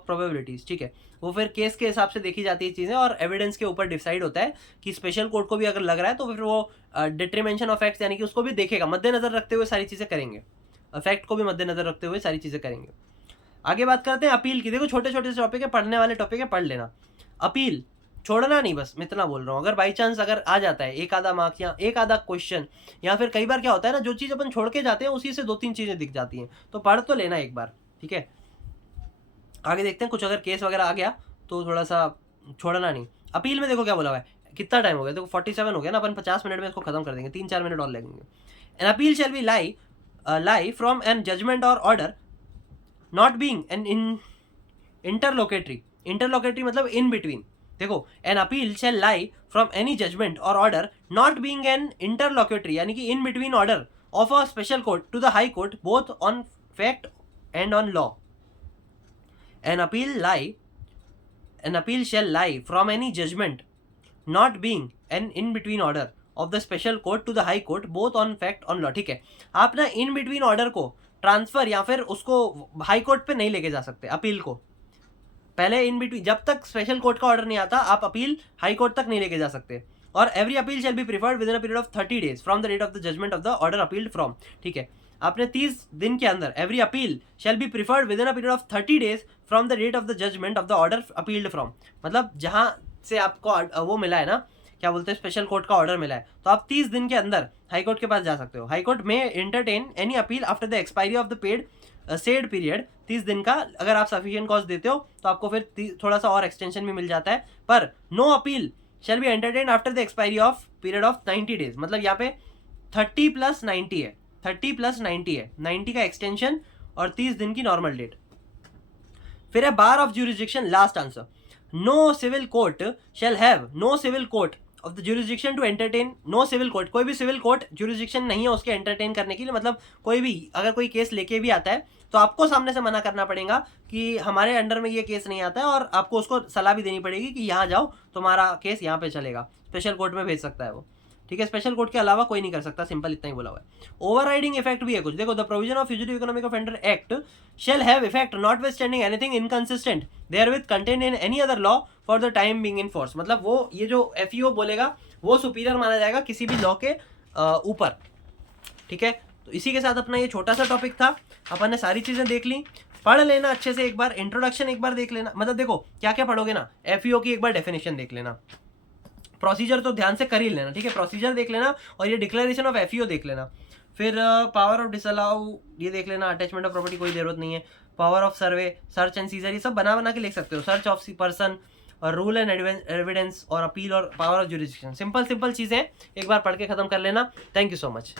probabilities. ठीक है, वो फिर केस के हिसाब से देखी जाती है चीज़ें और एविडेंस के ऊपर डिसाइड होता है कि स्पेशल कोर्ट को भी अगर लग रहा है तो फिर वो डिटरमिनेशन ऑफ फैक्ट्स यानी कि उसको भी देखेगा, मद्देनजर रखते हुए सारी चीज़ें करेंगे, फैक्ट को भी मद्देनजर रखते हुए सारी चीज़ें करेंगे। आगे बात करते हैं अपील की। देखो छोटे छोटे से टॉपिक है, पढ़ने वाले टॉपिक है, पढ़ लेना। अपील छोड़ना नहीं, बस मैं इतना बोल रहा हूँ। अगर बाई चांस अगर आ जाता है एक आधा मार्क्स या एक आधा क्वेश्चन, या फिर कई बार क्या होता है ना, जो चीज़ अपन छोड़ के जाते हैं उसी से 2-3 चीज़ें दिख जाती हैं, तो पढ़ तो लेना एक बार। ठीक है, आगे देखते हैं। कुछ अगर केस वगैरह आ गया तो थोड़ा सा छोड़ना नहीं। अपील में देखो क्या बोला हुआ है, कितना टाइम हो गया, देखो 47 हो गया ना, अपन 50 मिनट में इसको खत्म कर देंगे, 3-4 मिनट और लगेंगे। An appeal shall be lie from an judgment or order not being an interlocutory. Interlocutory मतलब इन बिटवीन। देखो an appeal shall lie from any judgment or order not being an interlocutory यानी कि in between order of a special court to the high court both on fact and on law. An appeal shall lie from any judgment not being an in between order of the special court to the high court both on fact on law। ठीक है, आप ना इन between order को transfer या फिर उसको high court पे नहीं लेके जा सकते। अपील को पहले इन बिटवीन, जब तक स्पेशल कोर्ट का ऑर्डर नहीं आता आप अपील हाई कोर्ट तक नहीं लेके जा सकते। और every appeal shall be preferred within a period of 30 days from the date of the judgement of the order appealed from. ठीक है, आपने 30 दिन के अंदर every appeal shall be preferred within a period of 30 days from the date of the judgement of the order appealed from. मतलब जहां से आपको वो मिला है ना, क्या बोलते हैं, स्पेशल कोर्ट का ऑर्डर मिला है, तो आप 30 दिन के अंदर हाई कोर्ट के पास जा सकते हो। हाई कोर्ट में entertain any appeal after the expiry of the paid said period. 30 दिन का अगर आप सफिशिएंट कॉस्ट देते हो तो आपको फिर थोड़ा सा और एक्सटेंशन भी मिल जाता है। पर no appeal shall be entertain after the expiry of period of 90 days। मतलब यहाँ पे 30 + 90 है, 30 + 90 है, 90 का एक्सटेंशन और 30 दिन की नॉर्मल डेट। फिर है bar of jurisdiction, last answer. No civil court shall have no civil court of the jurisdiction to entertain. No civil court, कोई भी सिविल कोर्ट ज्यूरिसडिक्शन नहीं है उसके एंटरटेन करने के लिए। मतलब कोई भी अगर कोई केस लेके भी आता है तो आपको सामने से मना करना पड़ेगा कि हमारे अंडर में ये केस नहीं आता है, और आपको उसको सलाह भी देनी पड़ेगी कि यहाँ जाओ तुम्हारा केस यहाँ पे चलेगा, स्पेशल कोर्ट में भेज सकता है वो। ठीक है, स्पेशल कोर्ट के अलावा कोई नहीं कर सकता, सिंपल इतना ही बोला हुआ है। ओवरराइडिंग इफेक्ट भी है कुछ, देखो। The provision of fugitive economic offender act shall have effect notwithstanding anything inconsistent therewith contained in any other law for the time being in force. मतलब वो ये जो एफईओ बोलेगा वो सुपीरियर माना जाएगा किसी भी लॉ के ऊपर। ठीक है, तो इसी के साथ अपना ये छोटा सा टॉपिक था, अपन ने सारी चीजें देख ली। पढ़ लेना अच्छे से, एक बार इंट्रोडक्शन एक बार देख लेना। मतलब देखो क्या क्या पढ़ोगे ना, एफईओ की एक बार डेफिनेशन देख लेना, प्रोसीजर तो ध्यान से कर ही लेना, ठीक है, प्रोसीजर देख लेना और ये डिक्लेरेशन ऑफ एफईओ देख लेना। फिर पावर ऑफ डिसअलाउ ये देख लेना, अटैचमेंट ऑफ प्रॉपर्टी कोई जरूरत नहीं है, power of survey, search and scissor, ये सब बना के लिख सकते हो, सर्च ऑफ पर्सन और रूल एंड एविडेंस और अपील और पावर ऑफ ज्यूरिसडिक्शन। सिंपल चीज़ें एक बार पढ़ के खत्म कर लेना। Thank you so much.